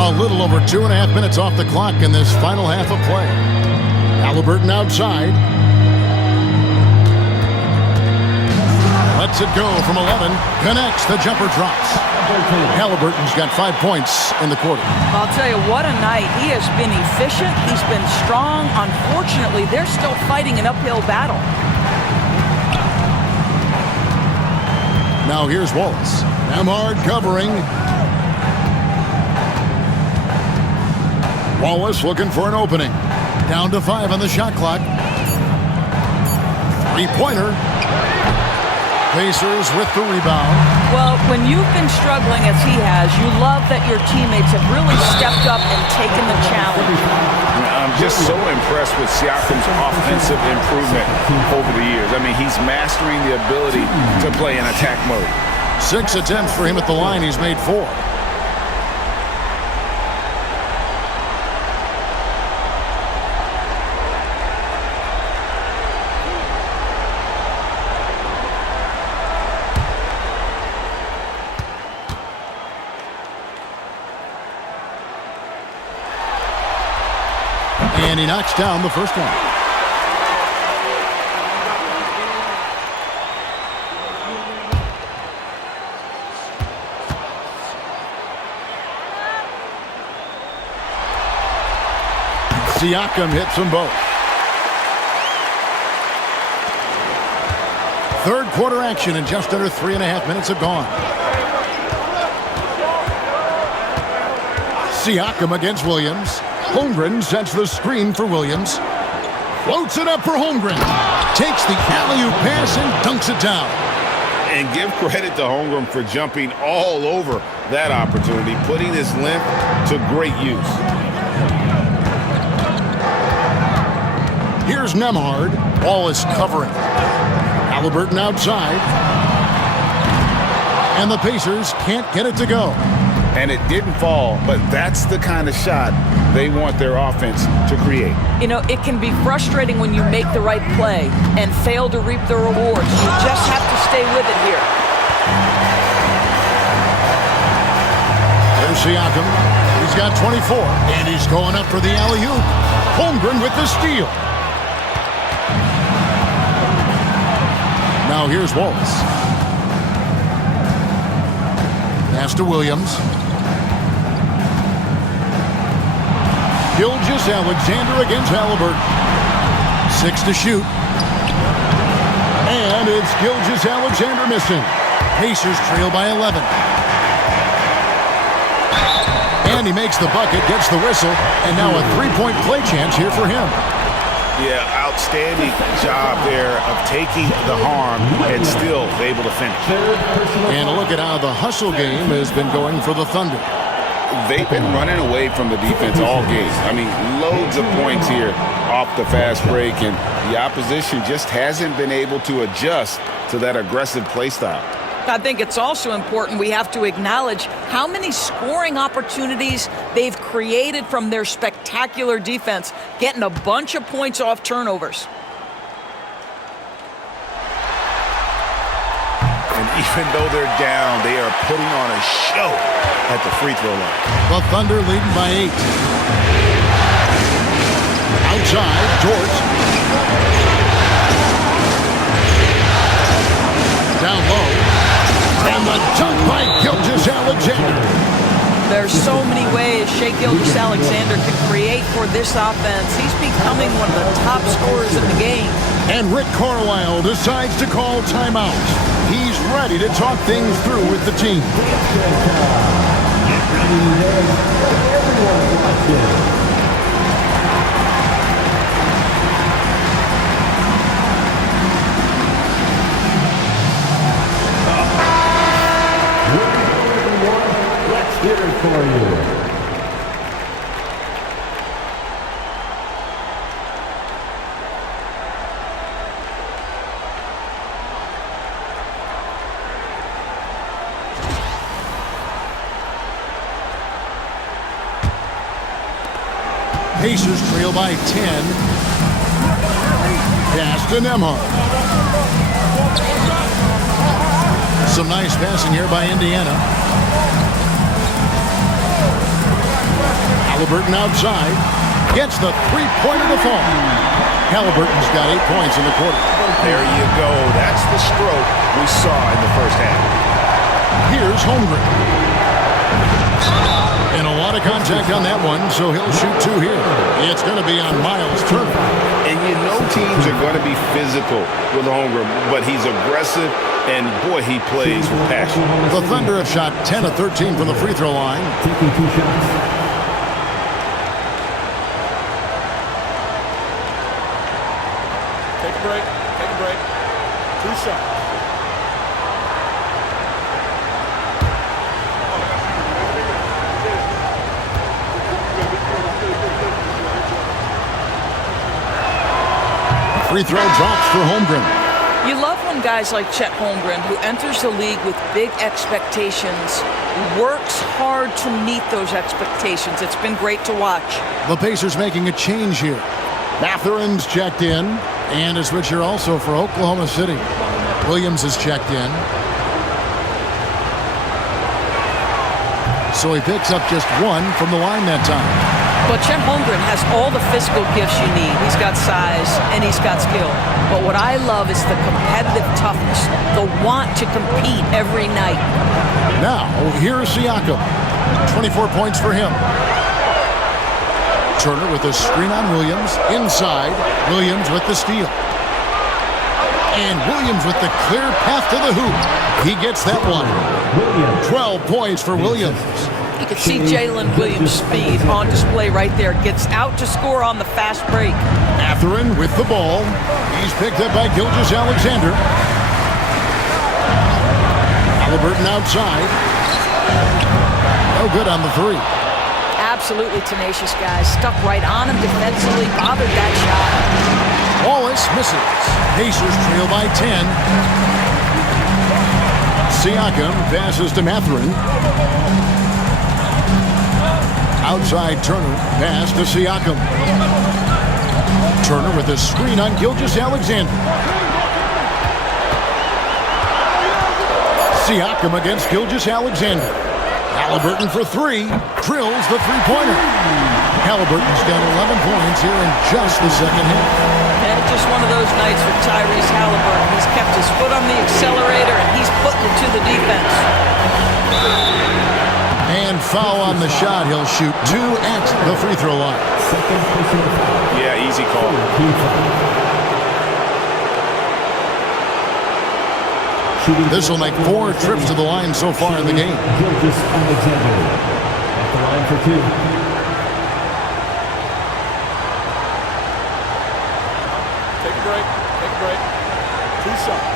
A little over 2.5 minutes off the clock in this final half of play. Halliburton outside. Lets it go from 11. Connects. The jumper drops. Halliburton's got 5 points in the quarter. I'll tell you, what a night. He has been efficient. He's been strong. Unfortunately, they're still fighting an uphill battle. Now here's Wallace. Nembhard covering. Wallace looking for an opening. Down to 5 on the shot clock. Three-pointer. Pacers with the rebound. Well, when you've been struggling as he has, you love that your teammates have really stepped up and taken the challenge. I'm just so impressed with Siakam's offensive improvement over the years. I mean, he's mastering the ability to play in attack mode. 6 attempts for him at the line. He's made 4. And he knocks down the first one. Siakam hits them both. Third quarter action, and just under 3.5 minutes have gone. Siakam against Williams. Holmgren sets the screen for Williams. Floats it up for Holmgren. Takes the alley-oop pass and dunks it down. And give credit to Holmgren for jumping all over that opportunity, putting his length to great use. Here's Nembhard. Ball is covering. Halliburton outside. And the Pacers can't get it to go. And it didn't fall, but that's the kind of shot they want their offense to create. You know, it can be frustrating when you make the right play and fail to reap the rewards. You just have to stay with it here. There's Siakam. He's got 24, and he's going up for the alley-oop. Holmgren with the steal. Now here's Wallace. Pass to Williams. Gilgeous-Alexander against Halliburton. 6 to shoot. And it's Gilgeous-Alexander missing. Pacers trail by 11. And he makes the bucket, gets the whistle, and now a three-point play chance here for him. Yeah, outstanding job there of taking the harm and still able to finish. And a look at how the hustle game has been going for the Thunder. They've been running away from the defense all game. I mean, loads of points here off the fast break, and the opposition just hasn't been able to adjust to that aggressive play style. I think it's also important we have to acknowledge how many scoring opportunities they've created from their spectacular defense, getting a bunch of points off turnovers. And even though they're down, they are putting on a show at the free throw line. The Thunder leading by 8. Outside, George. Down low. And the dunk by Gilgeous-Alexander. There's so many ways Shai Gilgeous-Alexander can create for this offense. He's becoming one of the top scorers in the game. And Rick Carlisle decides to call timeout. He's ready to talk things through with the team. Everyone watching. Let's hear it for you. Pacers trail by 10. Pass to Nembhard. Some nice passing here by Indiana. Halliburton outside. Gets the three-pointer to fall. Halliburton's got 8 points in the quarter. There you go. That's the stroke we saw in the first half. Here's Holmgren. And a lot of contact on that one, so he'll shoot 2 here. It's going to be on Miles Turner. And you know teams are going to be physical with Holmgren, but he's aggressive, and boy, he plays with passion. The Thunder have shot 10 of 13 from the free throw line. Taking 2 shots. Take a break. Take a break. 2 shots. Free throw drops for Holmgren. You love when guys like Chet Holmgren, who enters the league with big expectations, works hard to meet those expectations. It's been great to watch. The Pacers making a change here. Mathurin's checked in, and a switcher also for Oklahoma City. Williams is checked in. So he picks up just 1 from the line that time. But Chet Holmgren has all the physical gifts you need. He's got size and he's got skill. But what I love is the competitive toughness, the want to compete every night. Now, here's Siakam. 24 points for him. Turner with a screen on Williams. Inside, Williams with the steal. And Williams with the clear path to the hoop. He gets that one. 12 points for Williams. You can see Jalen Williams' speed on display right there. Gets out to score on the fast break. Mathurin with the ball. He's picked up by Gilgeous-Alexander. Halliburton outside. No good on the three. Absolutely tenacious, guys. Stuck right on him defensively. Bothered that shot. Wallace misses. Pacers trail by 10. Siakam passes to Mathurin. Outside Turner. Pass to Siakam. Turner with a screen on Gilgeous-Alexander. Siakam against Gilgeous-Alexander. Halliburton for three. Drills the three-pointer. Halliburton's got 11 points here in just the second half. And just one of those nights for Tyrese Halliburton. He's kept his foot on the accelerator, and he's putting it to the defense. And foul on the shot. He'll shoot 2 at the free throw line. Yeah, easy call. This will make 4 trips to the line so far in the game. Gilgeous-Alexander at the line for 2. Take a break. Take a break. 2 shots.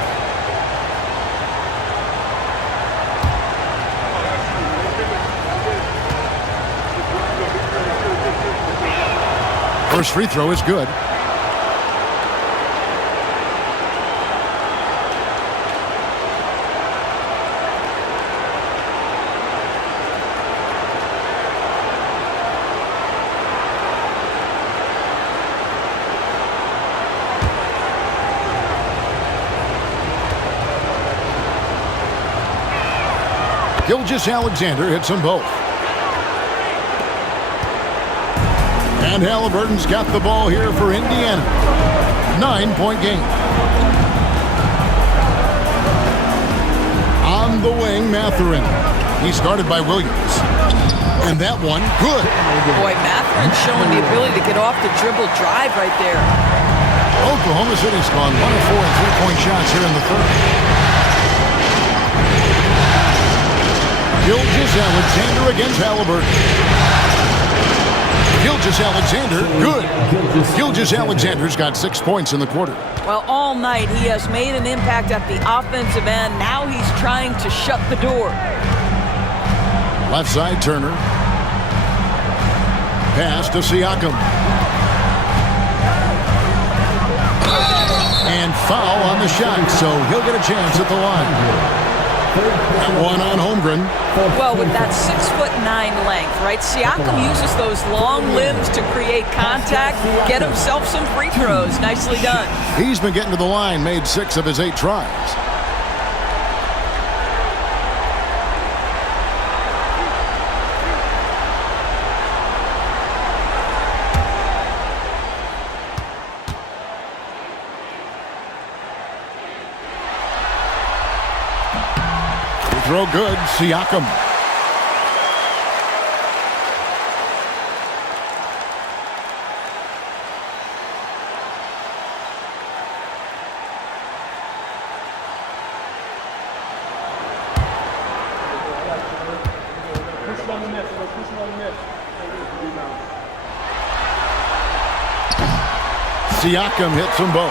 First free throw is good. Gilgeous-Alexander hits them both. And Halliburton's got the ball here for Indiana. 9-point game. On the wing, Mathurin. He started by Williams. And that one, good. Boy, Mathurin showing the ability to get off the dribble drive right there. Oklahoma City's gone 1 of 4 3-point shots here in the third. Gilgeous-Alexander against Halliburton. Gilgeous-Alexander, good. Gilgeous-Alexander's got 6 points in the quarter. Well, all night he has made an impact at the offensive end. Now he's trying to shut the door. Left side, Turner. Pass to Siakam. And foul on the shot, so he'll get a chance at the line. And one on Holmgren. Well, with that 6'9" length, right? Siakam uses those long limbs to create contact, get himself some free throws. Nicely done. He's been getting to the line, made 6 of his 8 tries. Throw good, Siakam. Siakam hits them both.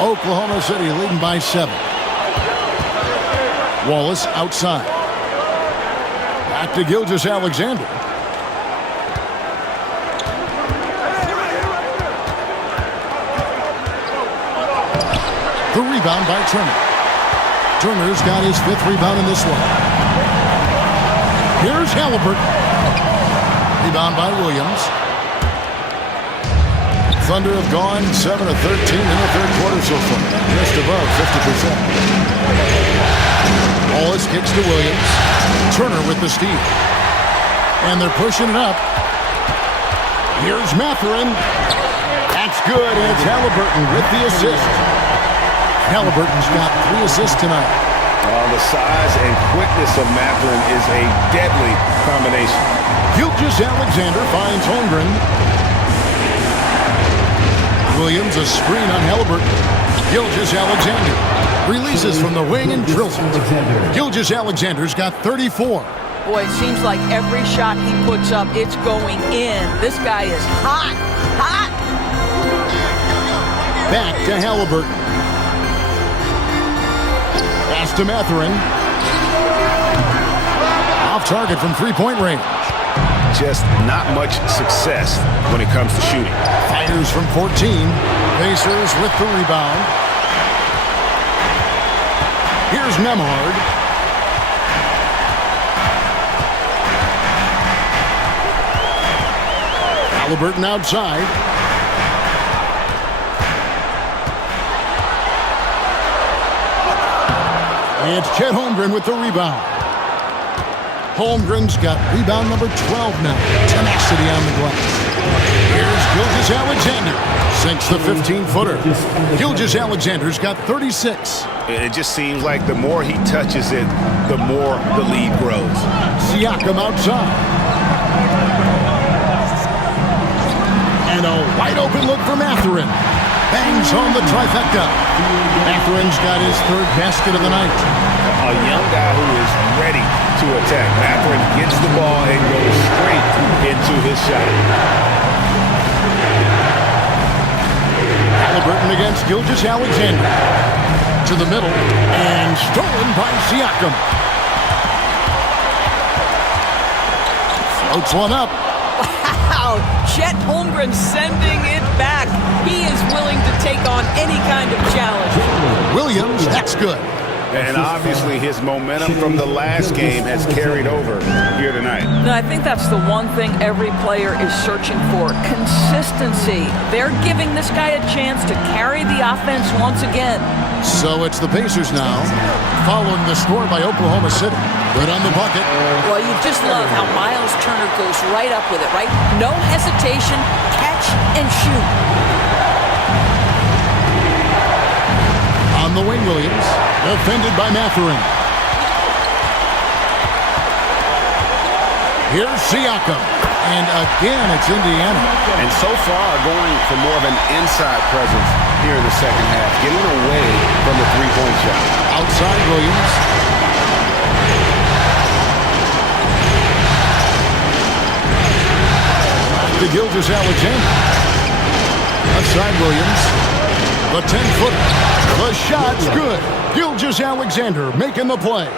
Oklahoma City leading by 7. Wallace outside. Back to Gilgeous-Alexander. The rebound by Turner. Turner's got his 5th rebound in this one. Here's Halliburton. Rebound by Williams. Thunder have gone 7 of 13 in the third quarter so far. Just above 50%. Wallace kicks to Williams. Turner with the steal. And they're pushing it up. Here's Mathurin. That's good, and it's Halliburton with the assist. Halliburton's got 3 assists tonight. The size and quickness of Mathurin is a deadly combination. Gilgeous-Alexander finds Holmgren. Williams a screen on Halliburton. Gilgeous-Alexander. Releases from the wing and drills it. Gilgeous-Alexander's got 34. Boy, it seems like every shot he puts up, it's going in. This guy is hot, hot. Back to Halliburton. Pass to Mathurin. Off target from three-point range. Just not much success when it comes to shooting. Fires from 14. Pacers with the rebound. Here's Nembhard. Halliburton outside. It's Chet Holmgren with the rebound. Holmgren's got rebound number 12 now. Tenacity on the glass. Here's Gilgeous-Alexander. Sinks the 15-footer. Gilgeous-Alexander's got 36. It just seems like the more he touches it, the more the lead grows. Siakam outside. And a wide-open look for Mathurin. Bangs home the trifecta. Mathurin's got his third basket of the night. A young guy who is ready to attack. Mathurin gets the ball and goes straight into his shot. Halliburton against Gilgeous-Alexander. To the middle, and stolen by Siakam. Floats one up. Wow, Chet Holmgren sending it back. He is willing to take on any kind of challenge. Williams, that's good. And obviously his momentum from the last game has carried over here tonight. No, I think that's the one thing every player is searching for. Consistency. They're giving this guy a chance to carry the offense once again. So it's the Pacers now, following the score by Oklahoma City. Good on the bucket. Well, you just love how Miles Turner goes right up with it, right? No hesitation, catch and shoot. On the wing, Williams, defended by Mathurin. Here's Siakam. And again, it's Indiana. And so far, going for more of an inside presence here in the second half, getting away from the three-point shot. Outside, Williams. To Gilgeous-Alexander. Outside, Williams. The 10-footer. The shot's good. Gilgeous-Alexander making the play.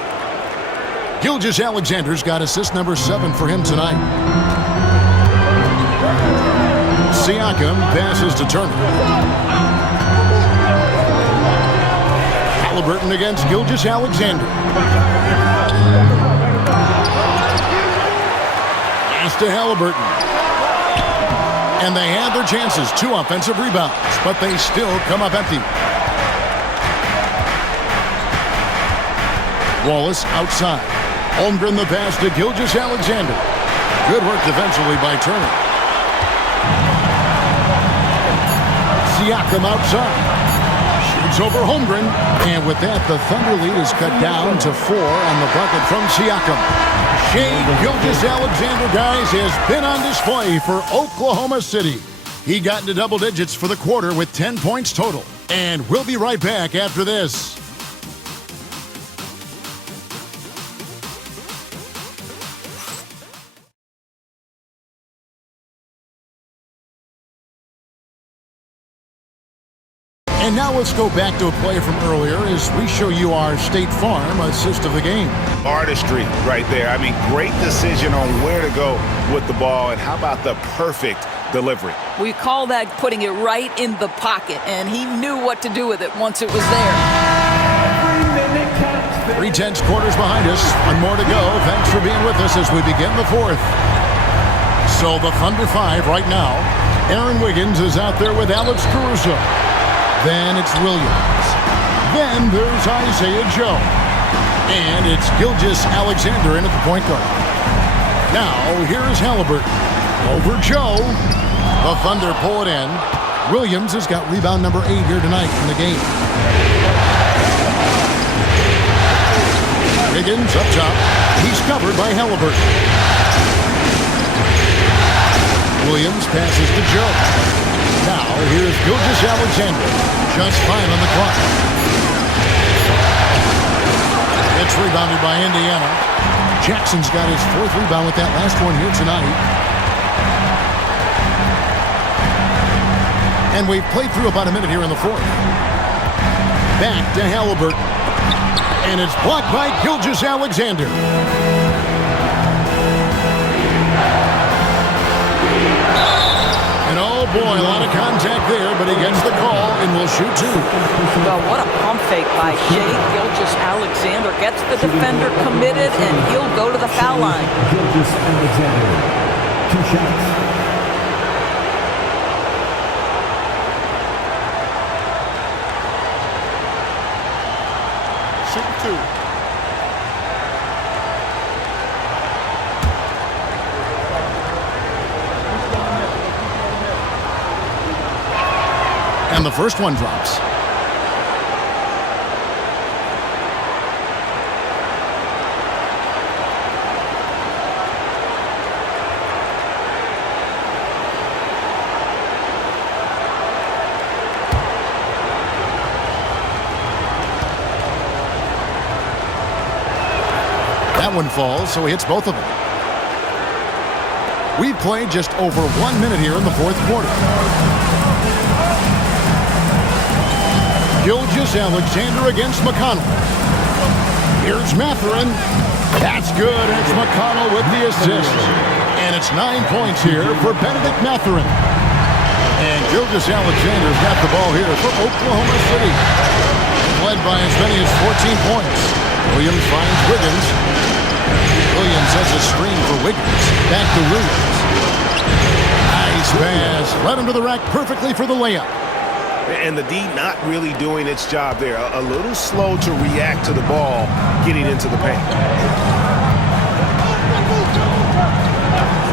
Gilgeous-Alexander's got assist number 7 for him tonight. Siakam passes to Turner. Halliburton against Gilgeous-Alexander. Pass to Halliburton. And they had their chances. 2 offensive rebounds, but they still come up empty. Wallace outside. Holmgren the pass to Gilgeous-Alexander. Good work defensively by Turner. Siakam outside. Shoots over Holmgren. And with that, the Thunder lead is cut down to 4 on the bucket from Siakam. Shai Gilgeous-Alexander, guys, has been on display for Oklahoma City. He got into double digits for the quarter with 10 points total. And we'll be right back after this. And now let's go back to a play from earlier as we show you our State Farm assist of the game. Artistry right there. I mean, great decision on where to go with the ball, and how about the perfect delivery? We call that putting it right in the pocket, and he knew what to do with it once it was there. 3/10 quarters behind us. One more to go. Thanks for being with us as we begin the fourth. So the Thunder 5 right now. Aaron Wiggins is out there with Alex Caruso. Then it's Williams. Then there's Isaiah Joe. And it's Gilgeous-Alexander in at the point guard. Now, here's Halliburton. Over Joe. The Thunder pull it in. Williams has got rebound number 8 here tonight in the game. Wiggins up top. He's covered by Halliburton. Williams passes to Joe. Now, here's Gilgeous-Alexander. Just 5 on the clock. It's rebounded by Indiana. Jackson's got his 4th rebound with that last one here tonight. And we've played through about a minute here in the 4th. Back to Halliburton. And it's blocked by Gilgeous-Alexander. And oh boy, a lot of contact there, but he gets the call and will shoot 2. Well, what a pump fake by Shai Gilgeous-Alexander. Gets the defender committed, and he'll go to the foul line. Gilgeous-Alexander, 2 shots. Shooting 2. And the first one drops. That one falls, so he hits both of them. We've played just over 1 minute here in the 4th quarter. Gilgeous-Alexander against McConnell. Here's Mathurin. That's good. It's McConnell with the assist. And it's 9 points here for Benedict Mathurin. And Gilgeous-Alexander's got the ball here for Oklahoma City. Led by as many as 14 points. Williams finds Wiggins. Williams has a screen for Wiggins. Back to Williams. Nice pass. Led him to the rack perfectly for the layup. And the D not really doing its job there. A little slow to react to the ball getting into the paint.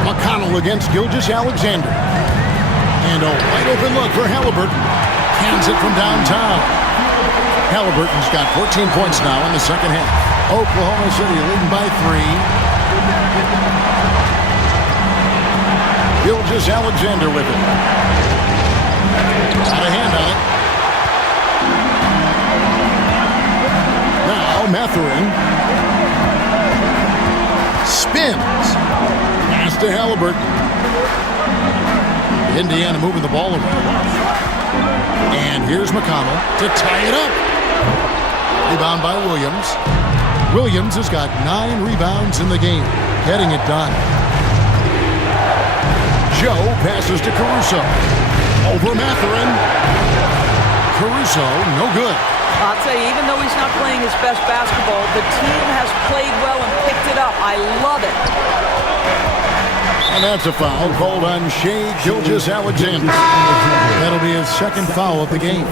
McConnell against Gilgeous-Alexander. And a wide open look for Halliburton. Hands it from downtown. Halliburton's got 14 points now in the second half. Oklahoma City leading by 3. Gilgeous-Alexander with it. Got a hand on it. Now Mathurin spins. Pass to Halliburton. Indiana moving the ball around. And here's McConnell to tie it up. Rebound by Williams. Williams has got 9 rebounds in the game, getting it done. Joe passes to Caruso. Over Mathurin. Caruso, no good. I'll tell you, even though he's not playing his best basketball, the team has played well and picked it up. I love it. And that's a foul called on Shai Gilgeous-Alexander. That'll be his 2nd foul of the game.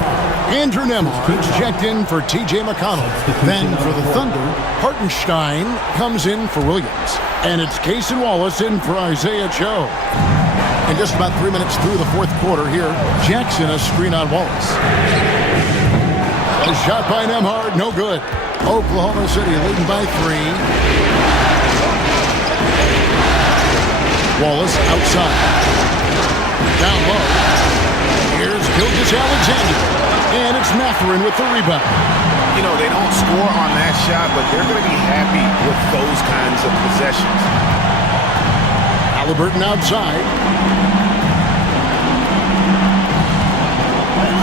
Andrew Nembhard's checked in for T.J. McConnell. Then for the Thunder, Hartenstein comes in for Williams. And it's Cason Wallace in for Isaiah Joe. And just about 3 minutes through the 4th quarter here, Jackson a screen on Wallace. A shot by Nembhard, no good. Oklahoma City leading by 3. Wallace outside. Down low. Here's Gilgeous-Alexander. And it's Mathurin with the rebound. You know, they don't score on that shot, but they're going to be happy with those kinds of possessions. Halliburton outside.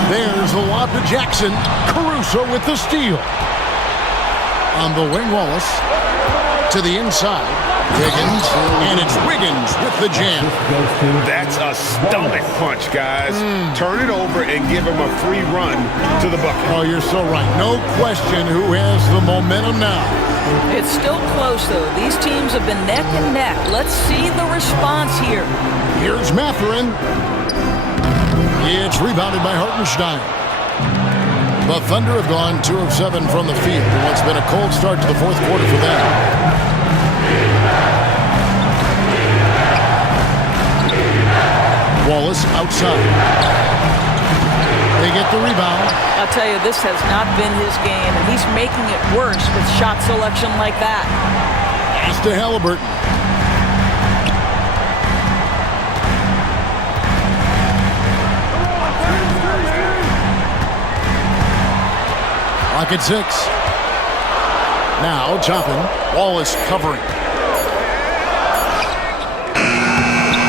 There's the lob to Jackson. Caruso with the steal. On the wing, Wallace. To the inside. Wiggins, and it's Wiggins with the jam. That's a stomach punch, guys. Turn it over and give him a free run to the bucket. Oh, you're so right. No question who has the momentum now. It's still close, though. These teams have been neck and neck. Let's see the response here. Here's Mathurin. It's rebounded by Hartenstein. The Thunder have gone 2 of 7 from the field in what's been a cold start to the 4th quarter for them. Wallace outside. They get the rebound. I'll tell you, this has not been his game, and he's making it worse with shot selection like that. Pass to Halliburton. Clock at 6. Now Toppin. Wallace covering.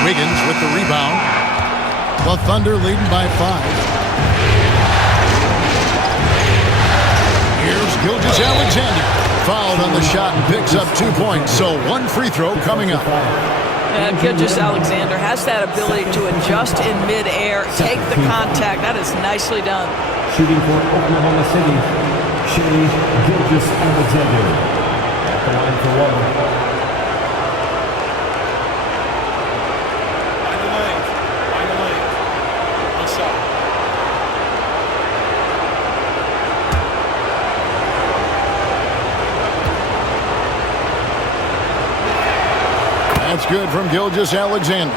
Wiggins with the rebound. The Thunder leading by 5. Here's Gilgeous-Alexander. Fouled on the shot and picks up 2 points. So 1 free throw coming up. Gilgeous-Alexander has that ability to adjust in midair, take the contact. That is nicely done. Shooting for Oklahoma City, Shai Gilgeous-Alexander. At the line for 1. That's good from Gilgeous-Alexander.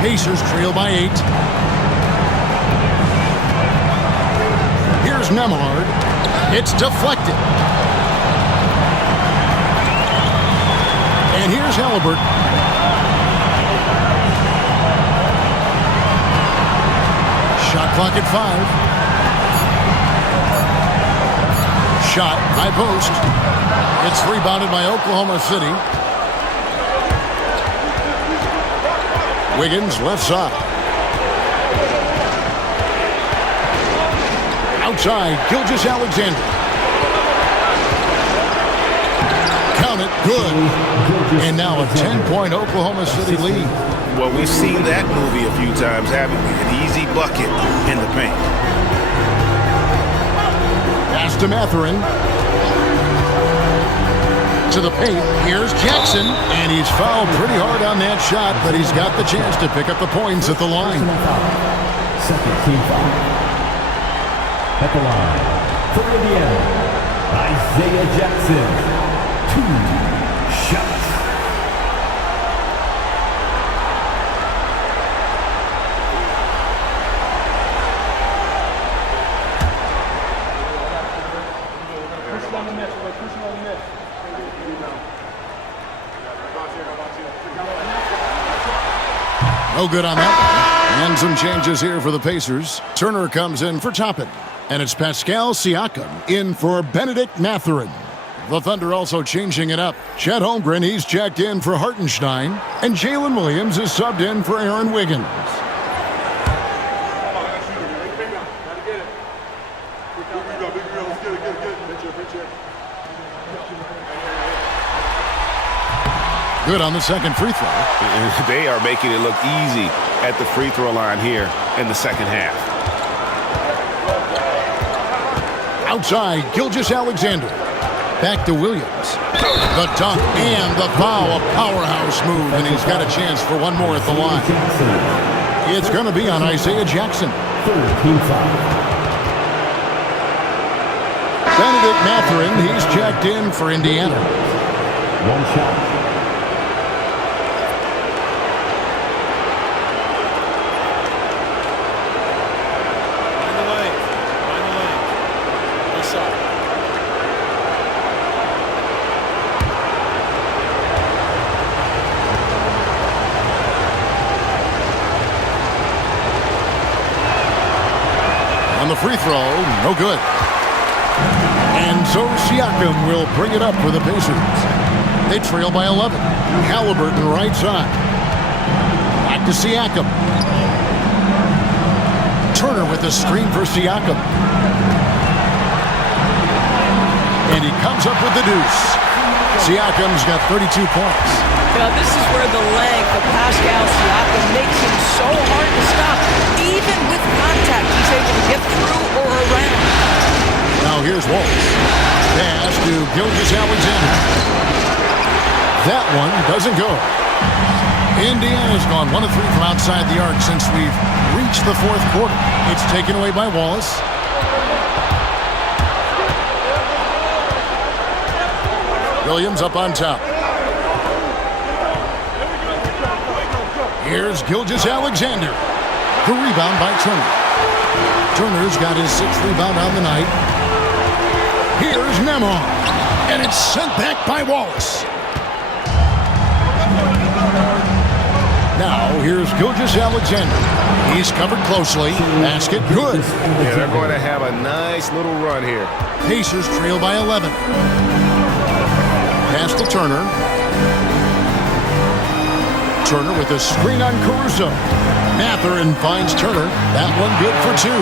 Pacers trail by 8. Here's Nembhard. It's deflected. And here's Halliburton. Shot clock at 5. Shot, high post. It's rebounded by Oklahoma City. Wiggins left side. Outside, Gilgeous-Alexander. Count it, good. And now a 10-point Oklahoma City lead. Well, we've seen that movie a few times, haven't we? An easy bucket in the paint. Pass to Mathurin. To the paint. Here's Jackson. And he's fouled pretty hard on that shot, but he's got the chance to pick up the points at the line. Second team foul. At the line for Indiana, Isaiah Jackson. 2 shots. No good on that one. And some changes here for the Pacers. Turner comes in for Toppin. And it's Pascal Siakam in for Benedict Mathurin. The Thunder also changing it up. Chet Holmgren, he's checked in for Hartenstein. And Jalen Williams is subbed in for Aaron Wiggins. Good on the second free throw. And they are making it look easy at the free throw line here in the second half. Outside, Gilgeous-Alexander. Back to Williams. The dunk and the foul, a powerhouse move, and he's got a chance for one more at the line. It's going to be on Isaiah Jackson. Benedict Mathurin, he's checked in for Indiana. 1 shot. On the free throw, no good. And so Siakam will bring it up for the Pacers. They trail by 11. Halliburton right side. Back to Siakam. Turner with the screen for Siakam. And he comes up with the deuce. Siakam's got 32 points. Now, this is where the length of Pascal Siakam makes him so hard to stop. Even with contact, he's able to get through or around. Now here's Wallace. Pass to Gilgeous-Alexander. That one doesn't go. Indiana's gone 1 of 3 from outside the arc since we've reached the fourth quarter. It's taken away by Wallace. Williams up on top. Here's Gilgeous-Alexander. The rebound by Turner. Turner's got his 6th rebound on the night. Here's Nembhard. And it's sent back by Wallace. Now, here's Gilgeous-Alexander. He's covered closely. Basket good. Yeah, they're going to have a nice little run here. Pacers trail by 11. Pass to Turner. Turner with a screen on Caruso. Mathurin finds Turner. That one good for 2.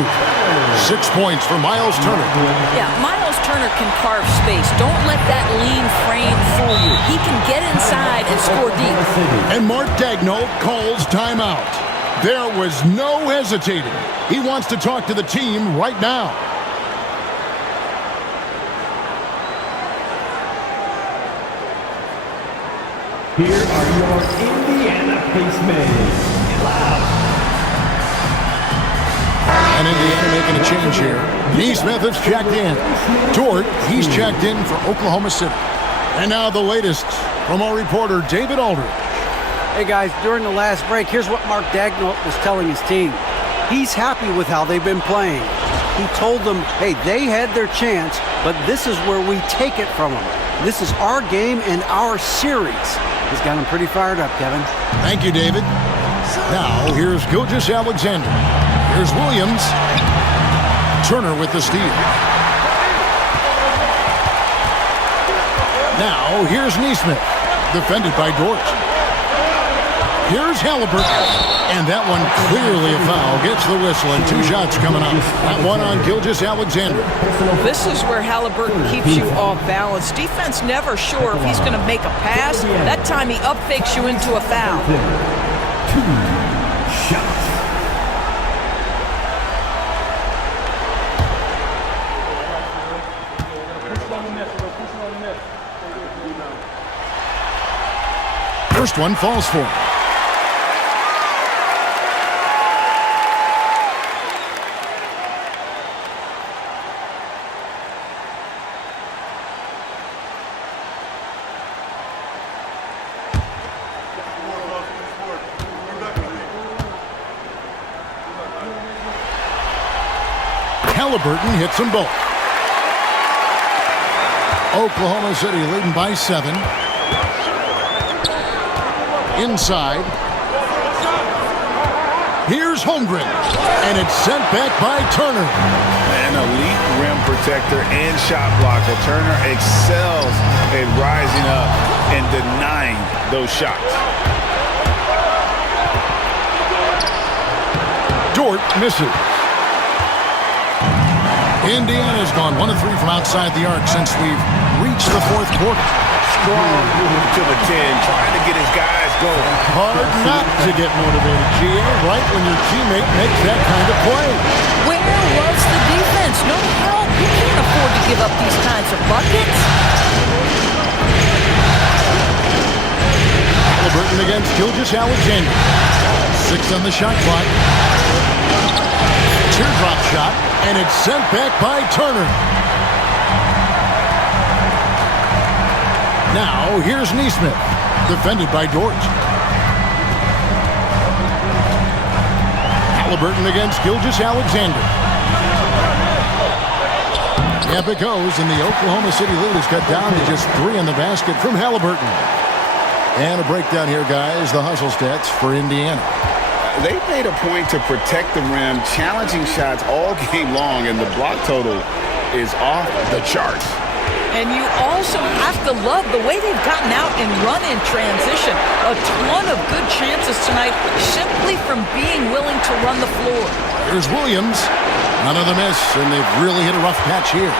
6 points for Miles Turner. Yeah, Miles Turner can carve space. Don't let that lean frame fool you. He can get inside and score deep. And Mark Daigneault calls timeout. There was no hesitating. He wants to talk to the team right now. Here are your Indiana Pacers. And Indiana making a change here. Neesmith has checked in. Dort, he's checked in for Oklahoma City. And now the latest from our reporter, David Aldridge. Hey guys, during the last break, here's what Mark Daigneault was telling his team. He's happy with how they've been playing. He told them, hey, they had their chance, but this is where we take it from them. This is our game and our series. He's got him pretty fired up, Kevin. Thank you, David. Now, here's Gilgeous-Alexander. Here's Williams. Turner with the steal. Now, here's Neesmith. Defended by Dort. Here's Halliburton. And that one clearly a foul. Gets the whistle and 2 shots coming up. That one on Gilgeous-Alexander. This is where Halliburton keeps you off balance. Defense never sure if he's going to make a pass. That time he up fakes you into a foul. 2 shots. First one falls for him. Halliburton hits them both. Oklahoma City leading by 7. Inside. Here's Holmgren. And it's sent back by Turner. An elite rim protector and shot blocker. Turner excels at rising up and denying those shots. Dort misses. Indiana's gone 1 of 3 from outside the arc since we've reached the 4th quarter. Strong to the 10, trying to get his guys going. Hard not to get motivated, GA, right when your teammate makes that kind of play. Where was the defense? No help. You can't afford to give up these kinds of buckets. Halliburton against Gilgeous-Alexander. 6 on the shot clock. Teardrop shot, and it's sent back by Turner. Now, here's Neesmith, defended by Dort. Halliburton against Gilgeous-Alexander. Up it goes, and the Oklahoma City lead is cut down to just 3 in the basket from Halliburton. And a breakdown here, guys, the hustle stats for Indiana. They made a point to protect the rim, challenging shots all game long, and the block total is off the charts. And you also have to love the way they've gotten out and run in transition. A ton of good chances tonight simply from being willing to run the floor. Here's Williams. Another miss, and they've really hit a rough patch here.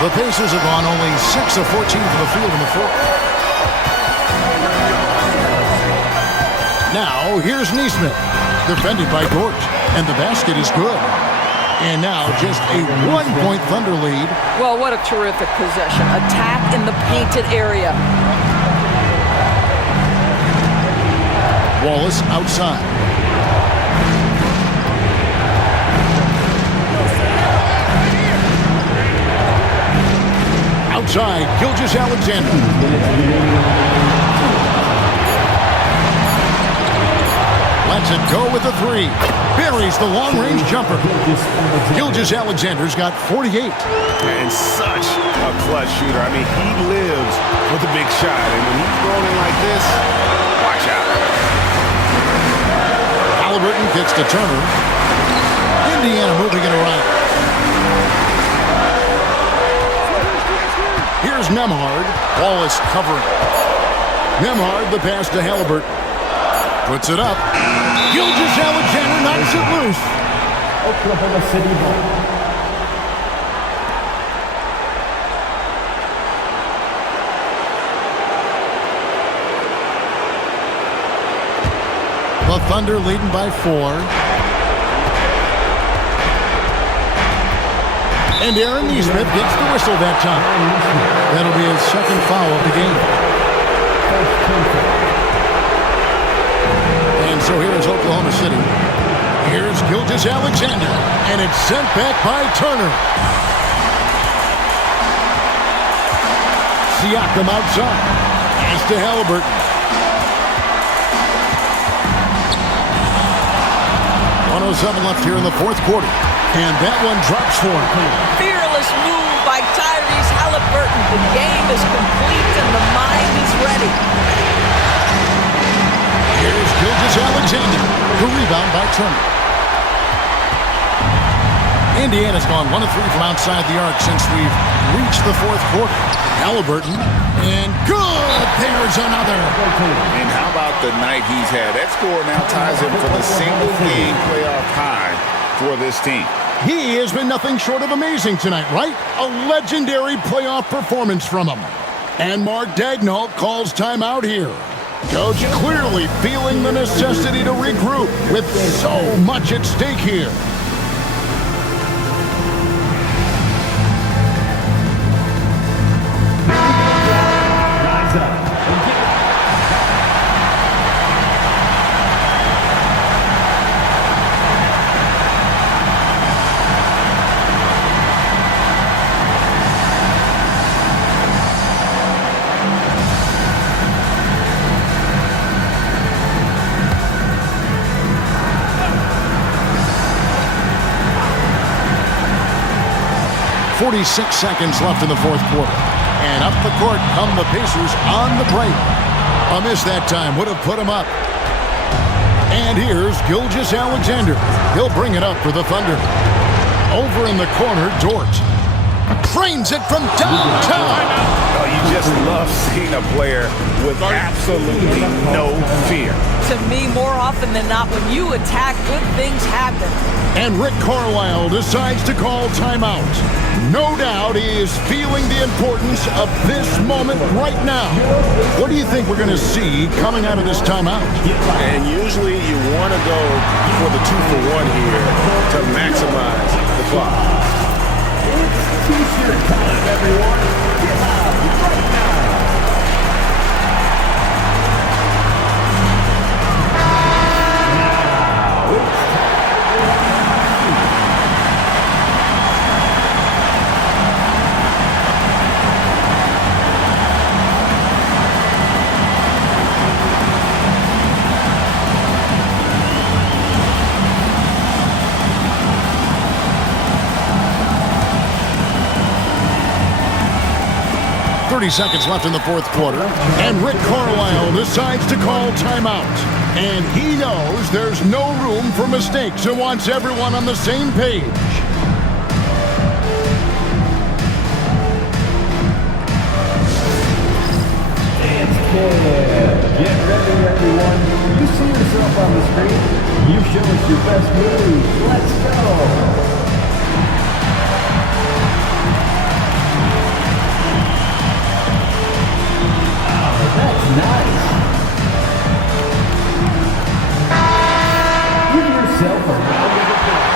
The Pacers have gone only 6 of 14 from the field in the 4th. Now, here's Neesmith, defended by Dort, and the basket is good. And now just a 1-point Thunder lead. Well, what a terrific possession. Attack in the painted area. Wallace outside. Outside, Gilgeous-Alexander. Lets it go with the 3. Buries the long-range jumper. Gilgeous-Alexander's got 48. And such a clutch shooter. I mean, he lives for the big shot. And when he's rolling like this, watch out. Halliburton gets to Turner. Indiana moving it around. Here's Here's Nembhard. Wallace covering. Nembhard, the pass to Halliburton. Puts it up. Gilgeous-Alexander knocks it loose. Oklahoma City ball. The Thunder leading by 4. And Aaron Nesmith gets the whistle that time. That'll be his second foul of the game. And so here's Oklahoma City. Here's Gilgeous-Alexander. And it's sent back by Turner. Siakam outside. Pass to Halliburton. 1:07 left here in the fourth quarter. And that one drops for him. Fearless move by Tyrese Halliburton. The game is complete and the mind is ready. Here's Gilgeous-Alexander. The rebound by Turner. Indiana's gone 1 of 3 from outside the arc since we've reached the fourth quarter. Halliburton. And good! There's another. And how about the night he's had? That score now ties him for the single-game playoff high for this team. He has been nothing short of amazing tonight, right? A legendary playoff performance from him. And Mark Daigneault calls timeout here. Coach clearly feeling the necessity to regroup with so much at stake here. Rise up and get it. 46 seconds left in the fourth quarter. And up the court come the Pacers on the break. A miss that time would have put him up. And here's Gilgeous-Alexander. He'll bring it up for the Thunder. Over in the corner, Dort. Trains it from downtown. Oh, you just love seeing a player with absolutely no fear. To me, more often than not, when you attack, good things happen. And Rick Carlisle decides to call timeout. No doubt he is feeling the importance of this moment right now. What do you think we're going to see coming out of this timeout? And usually you want to go for the 2-for-1 here to maximize the clock. It's T-shirt time, everyone. Get out right now. Now it's time. 30 seconds left in the fourth quarter, and Rick Carlisle decides to call timeout. And he knows there's no room for mistakes and wants everyone on the same page. It's Kev. Get ready, everyone. You see yourself on the screen. You show us your best moves. Let's go. That's nice. Give yourself a round of applause.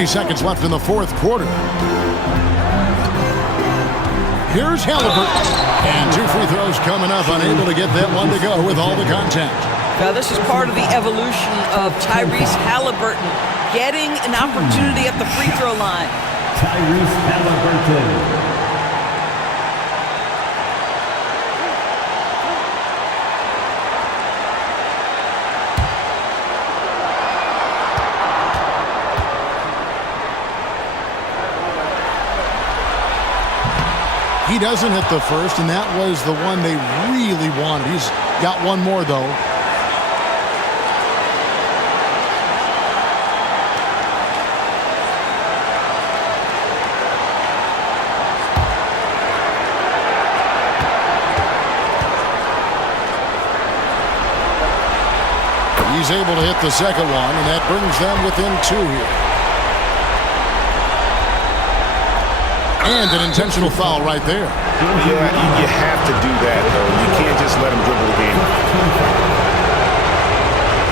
Seconds left in the fourth quarter. Here's Halliburton. And 2 free throws coming up, unable to get that one to go with all the contact. Now, this is part of the evolution of Tyrese Halliburton getting an opportunity at the free throw line. Tyrese Halliburton. He doesn't hit the first, and that was the one they really wanted. He's got one more, though. He's able to hit the second one, and that brings them within 2 here. And an intentional foul right there. Yeah, you have to do that, though. You can't just let him dribble the game.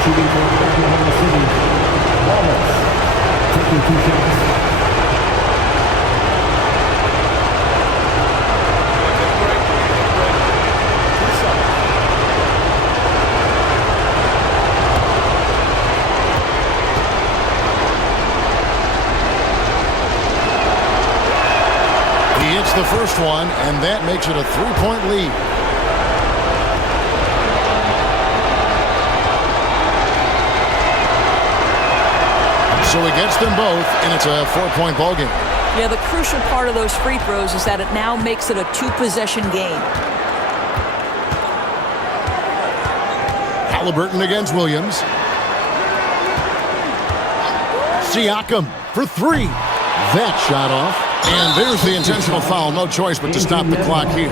Shooting for Oklahoma City. Wallace taking 2 shots. The first one, and that makes it a 3-point lead. So he gets them both, and it's a 4-point ball game. Yeah, the crucial part of those free throws is that it now makes it a 2-possession game. Halliburton against Williams. Siakam for 3. That shot off. And there's the intentional foul. No choice but to stop the clock here.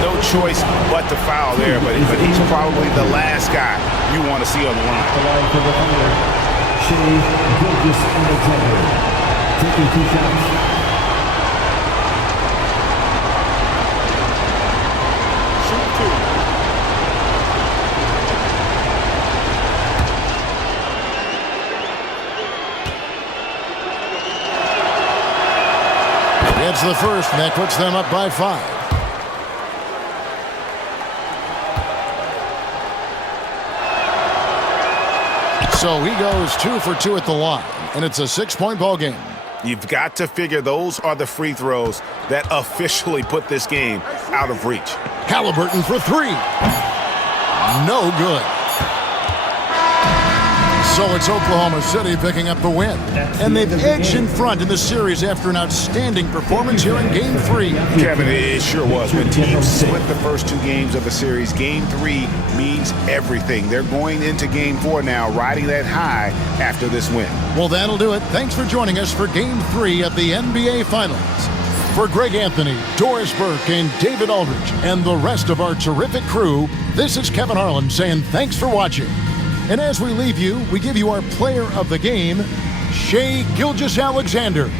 No choice but to foul there, but he's probably the last guy you want to see on the line. The line for the Thunder. Shea Gilgeous-Alexander taking 2 shots. It's the first, and that puts them up by 5. So he goes 2 for 2 at the line, and it's a 6-point ball game. You've got to figure those are the free throws that officially put this game out of reach. Halliburton for 3. No good. So it's Oklahoma City picking up the win. And they've edged in front in the series after an outstanding performance here in Game 3. Kevin, it sure was. When teams split the first 2 games of the series, Game 3 means everything. They're going into Game 4 now, riding that high after this win. Well, that'll do it. Thanks for joining us for Game 3 of the NBA Finals. For Greg Anthony, Doris Burke, and David Aldridge, and the rest of our terrific crew, this is Kevin Harlan saying thanks for watching. And as we leave you, we give you our player of the game, Shea Gilgeous-Alexander.